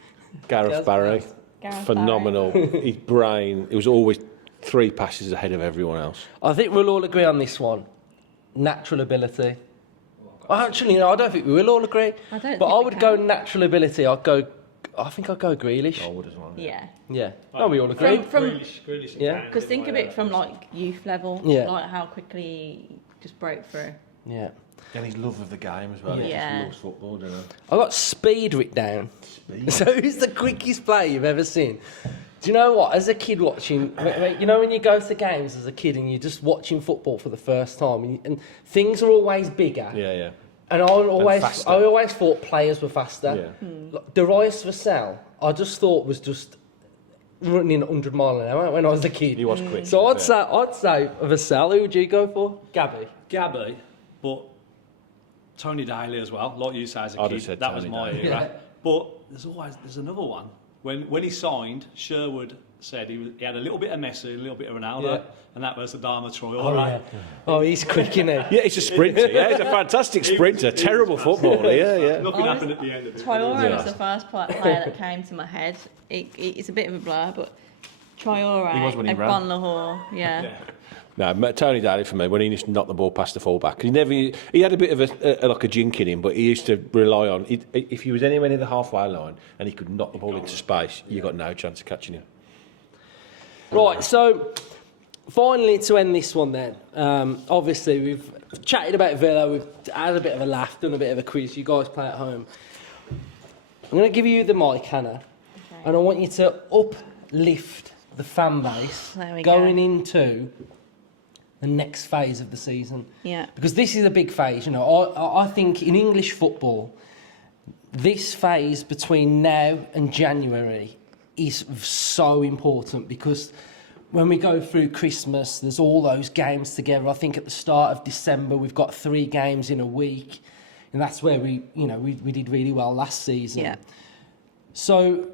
Gareth Barry. Gareth Phenomenal. His brain, it was always 3 passes ahead of everyone else. I think we'll all agree on this one. Natural ability. Well, actually, no, I don't think we will all agree. I don't but think I we would can. go natural ability. I think I'd go Grealish. I would as well. Yeah. Yeah. No, we all agree. Grealish Yeah. Because think of it from like youth level, Yeah. like how quickly he just broke through. Yeah. And his love of the game as well. He Yeah. just loves football, don't he? I got speed written down. So who's the quickest player you've ever seen? Do you know what? As a kid watching, you know when you go to games as a kid and you're just watching football for the first time, and things are always bigger. Yeah, yeah. And I always faster. thought players were faster. Yeah. Like, Darius Vassell, I just thought was just running 100 mile an hour when I was a kid. He was quick. So I'd say Vassell. Who would you go for? Gabby. But Tony Daly as well, like you say as a I'd have kid, said that was Tony my Daly. era. Yeah. But there's another one. When he signed, Sherwood said he had a little bit of Messi, a little bit of Ronaldo, Yeah. and that was Adama Traore. Oh, he's quick, isn't he? Yeah, he's a sprinter. Yeah, he's a fantastic sprinter. Terrible footballer. Yeah, yeah. Nothing happened at the end of it. Traore was the first player that came to my head. It's a bit of a blur, but Traore He was when he and ran. Bon Lahore, yeah. No, Tony Daly for me, when he used to knock the ball past the fullback. He had a bit of a jink in him, but he used to rely on, if he was anywhere near the halfway line and he could knock the ball into space, you got no chance of catching him. Right, so finally to end this one then, obviously we've chatted about Villa, we've had a bit of a laugh, done a bit of a quiz, you guys play at home. I'm going to give you the mic, Hannah, and I want you to uplift the fan base going into the next phase of the season. Yeah. Because this is a big phase, you know. I think in English football, this phase between now and January is so important because when we go through Christmas, there's all those games together. I think at the start of December, we've got 3 games in a week, and that's where we did really well last season. Yeah. So,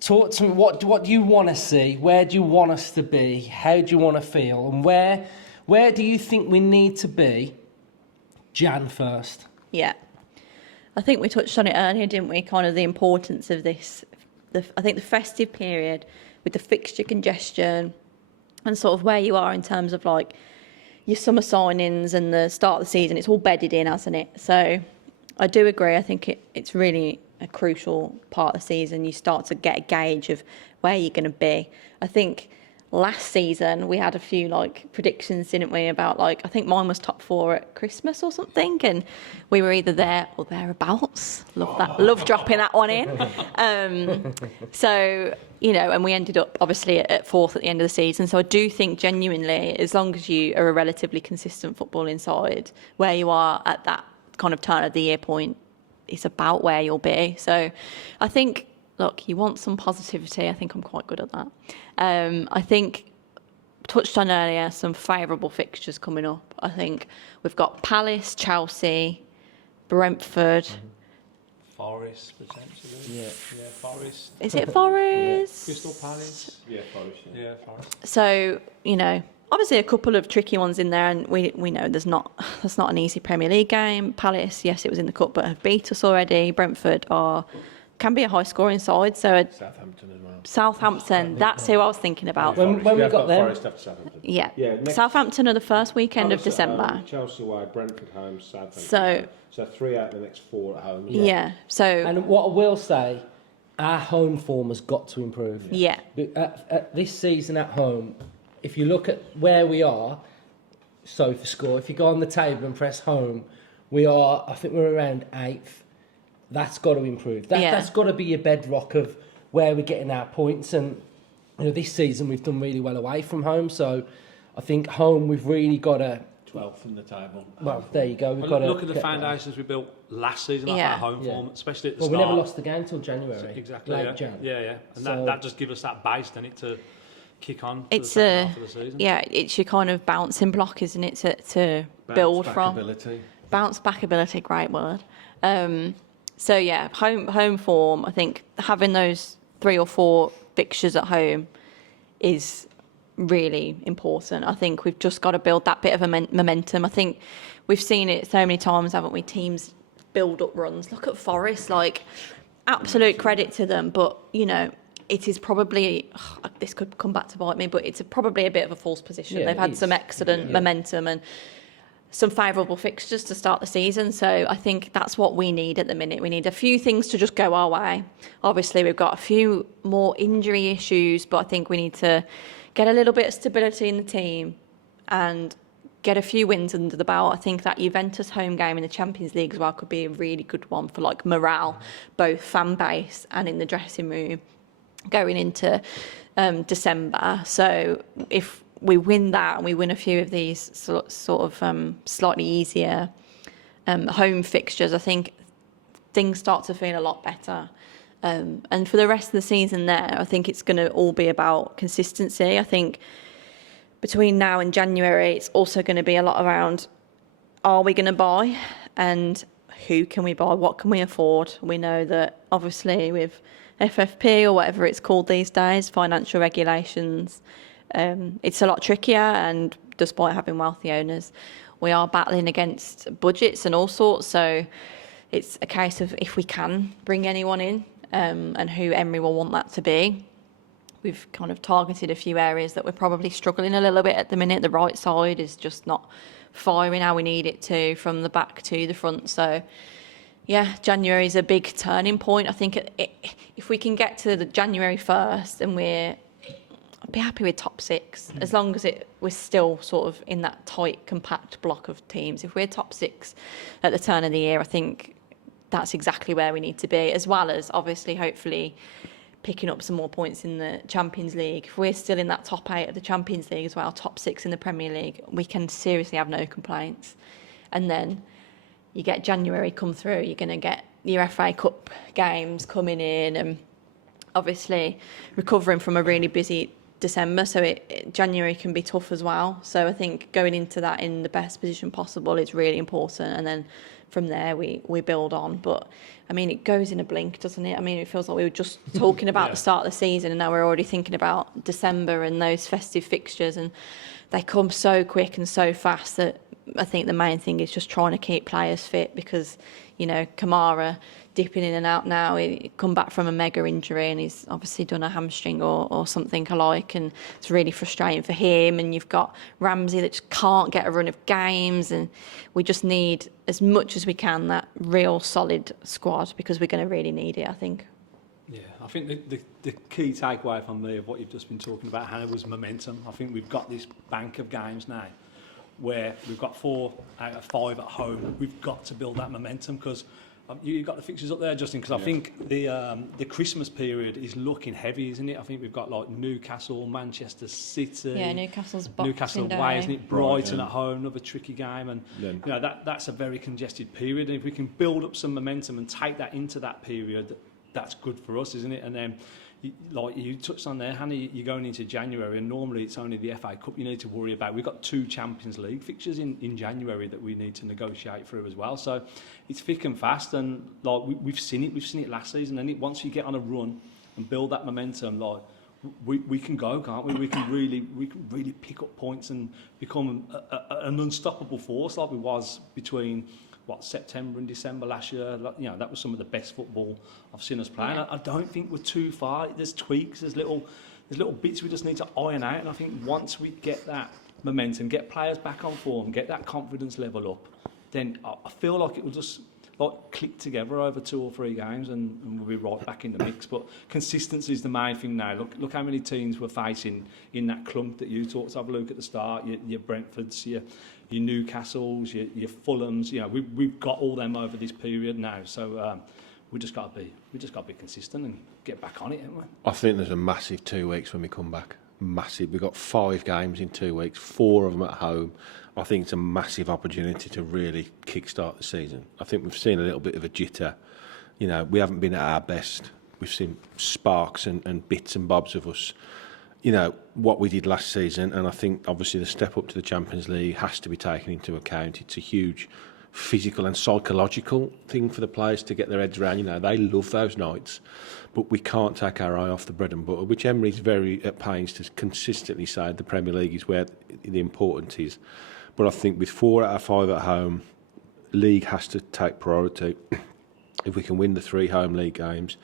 talk to me. What do you want to see? Where do you want us to be? How do you want to feel? And where do you think we need to be? Jan 1st. Yeah. I think we touched on it earlier, didn't we? Kind of the importance of this. I think the festive period with the fixture congestion and sort of where you are in terms of like your summer signings and the start of the season, it's all bedded in, hasn't it? So I do agree. I think it's really a crucial part of the season. You start to get a gauge of where you're going to be. I think last season we had a few like predictions, didn't we, about like, I think mine was top 4 at Christmas or something, and we were either there or thereabouts. Love that. Love dropping that one in. So, you know, and we ended up obviously at 4th at the end of the season. So I do think genuinely, as long as you are a relatively consistent footballing side, where you are at that kind of turn of the year point, it's about where you'll be. So I think, look, you want some positivity. I think I'm quite good at that. I think, touched on earlier, some favourable fixtures coming up. I think we've got Palace, Chelsea, Brentford. Forest, potentially. Yeah. Forest. Is it Forest? Crystal Palace. Yeah, Forest. Yeah, Forest. So, you know, obviously a couple of tricky ones in there, and we know that's not an easy Premier League game. Palace, yes, it was in the cup, but have beat us already. Brentford can be a high-scoring side. So Southampton as well. Southampton, that's who I was thinking about. When we got them, Forest after Southampton. Yeah. Next, Southampton are the first weekend of Palace December. Chelsea away, Brentford home, Southampton. So 3 out of the next 4 at home. yeah. So and what I will say, our home form has got to improve. yeah. At this season at home, if you look at where we are, Sofa score, if you go on the table and press home, I think we're around 8th. That's got to improve. That's got to be your bedrock of where we're getting our points. And you know, this season we've done really well away from home. So I think home we've really got to 12th in the table. Well, there you go. We've got Look to at the foundations we built last season off our home form, especially at the start. We never lost the game till January. Exactly. Late Jan. Yeah. And that just gives us that base, then to kick on. It's the second half of the season. it's your kind of bouncing block, isn't it, to build from. Bounce back ability, great word. So yeah, home form. I think having those 3 or 4 fixtures at home is really important. I think we've just got to build that bit of a momentum. I think we've seen it so many times, haven't we? Teams build up runs. Look at Forest, like absolute credit to them, but you know, it is probably, this could come back to bite me, but it's probably a bit of a false position. Yeah, they've had some excellent momentum and some favourable fixtures to start the season. So I think that's what we need at the minute. We need a few things to just go our way. Obviously, we've got a few more injury issues, but I think we need to get a little bit of stability in the team and get a few wins under the belt. I think that Juventus home game in the Champions League as well could be a really good one for like morale, both fan base and in the dressing room going into December. So if we win that and we win a few of these sort of slightly easier home fixtures, I think things start to feel a lot better. And for the rest of the season there, I think it's going to all be about consistency. I think between now and January, it's also going to be a lot around, are we going to buy? And who can we buy? What can we afford? We know that obviously with FFP or whatever it's called these days, financial regulations, it's a lot trickier, and despite having wealthy owners, we are battling against budgets and all sorts. So it's a case of if we can bring anyone in, and who Emery will want that to be, we've kind of targeted a few areas that we're probably struggling a little bit at the minute. The right side is just not firing how we need it to, from the back to the front. So, yeah, January is a big turning point. I think if we can get to the January 1st, and I'd be happy with top 6, as long as we're still sort of in that tight, compact block of teams. If we're top 6 at the turn of the year, I think that's exactly where we need to be, as well as obviously, hopefully, picking up some more points in the Champions League. If we're still in that top 8 of the Champions League as well, top 6 in the Premier League, we can seriously have no complaints. And then you get January come through, you're going to get your FA Cup games coming in, and obviously recovering from a really busy December, so January can be tough as well. So I think going into that in the best position possible is really important, and then from there we build on. But I mean, it goes in a blink, doesn't it? I mean, it feels like we were just talking about the start of the season, and now we're already thinking about December and those festive fixtures, and they come so quick and so fast that I think the main thing is just trying to keep players fit, because, you know, Kamara dipping in and out now. He come back from a mega injury, and he's obviously done a hamstring or something alike, and it's really frustrating for him. And you've got Ramsey that just can't get a run of games, and we just need, as much as we can, that real solid squad, because we're going to really need it, I think. Yeah, I think the key takeaway from me of what you've just been talking about, Hannah, was momentum. I think we've got this bank of games now where we've got 4 out of 5 at home. We've got to build that momentum, because you've got the fixtures up there, Justin, because I think the Christmas period is looking heavy, isn't it? I think we've got like Newcastle, Manchester City. Yeah, Newcastle away, isn't it? Brighton at home, another tricky game, and you know that's a very congested period. And if we can build up some momentum and take that into that period, that's good for us, isn't it? And then, like you touched on there, Hannah, you're going into January, and normally it's only the FA Cup you need to worry about. We've got 2 Champions League fixtures in January that we need to negotiate through as well. So it's thick and fast, and like we've seen it last season. And once you get on a run and build that momentum, like we can go, can't we? We can really pick up points and become an unstoppable force, like we was between September and December last year. You know, that was some of the best football I've seen us play. Yeah. I don't think we're too far. There's tweaks, there's little bits we just need to iron out. And I think once we get that momentum, get players back on form, get that confidence level up, then I feel like it will just click together over 2 or 3 games, and we'll be right back in the mix. But consistency is the main thing now. Look how many teams we're facing in that clump that you talked of, Luke, at the start. Your Brentfords, your Newcastles, your Fulhams. You know, we've got all them over this period now. So we just got to be consistent and get back on it, haven't we? I think there's a massive 2 weeks when we come back. Massive. We've got 5 games in 2 weeks, 4 of them at home. I think it's a massive opportunity to really kickstart the season. I think we've seen a little bit of a jitter. You know, we haven't been at our best. We've seen sparks and bits and bobs of us. You know, what we did last season, and I think obviously the step up to the Champions League has to be taken into account. It's a huge physical and psychological thing for the players to get their heads around. You know, they love those nights, but we can't take our eye off the bread and butter, which Emery's very at pains to consistently say the Premier League is where the importance is. But I think with 4 out of 5 at home, league has to take priority. If we can win the 3 home league games,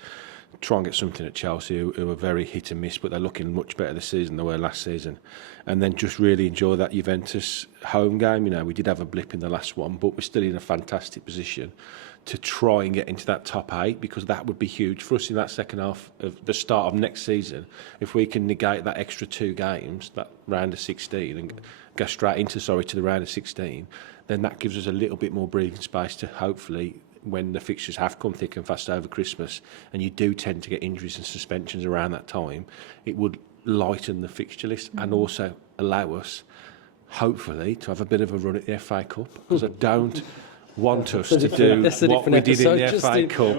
try and get something at Chelsea, who are very hit and miss, but they're looking much better this season than they were last season. And then just really enjoy that Juventus home game. You know, we did have a blip in the last one, but we're still in a fantastic position to try and get into that top 8, because that would be huge for us in that second half of the start of next season. If we can negate that extra 2 games, that round of 16, and go straight into to the round of 16, then that gives us a little bit more breathing space to hopefully, when the fixtures have come thick and fast over Christmas, and you do tend to get injuries and suspensions around that time, it would lighten the fixture list and also allow us, hopefully, to have a bit of a run at the FA Cup, because I don't want us to do what we did in the FA Cup.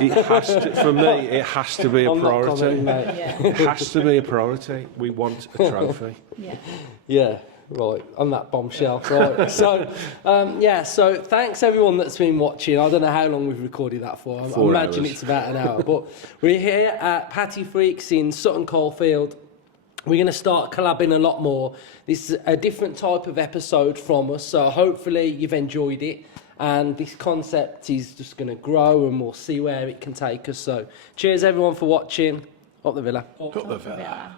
It has to, for me, it has to be a priority. It has to be a priority. We want a trophy. Yeah. Right, on that bombshell. Right. So thanks everyone that's been watching. I don't know how long we've recorded that for. I imagine it's about an hour. But we're here at Pattyfreaks in Sutton Colfield. We're going to start collabing a lot more. This is a different type of episode from us, so hopefully you've enjoyed it. And this concept is just going to grow, and we'll see where it can take us. So cheers everyone for watching. Up the Villa. Up the Villa.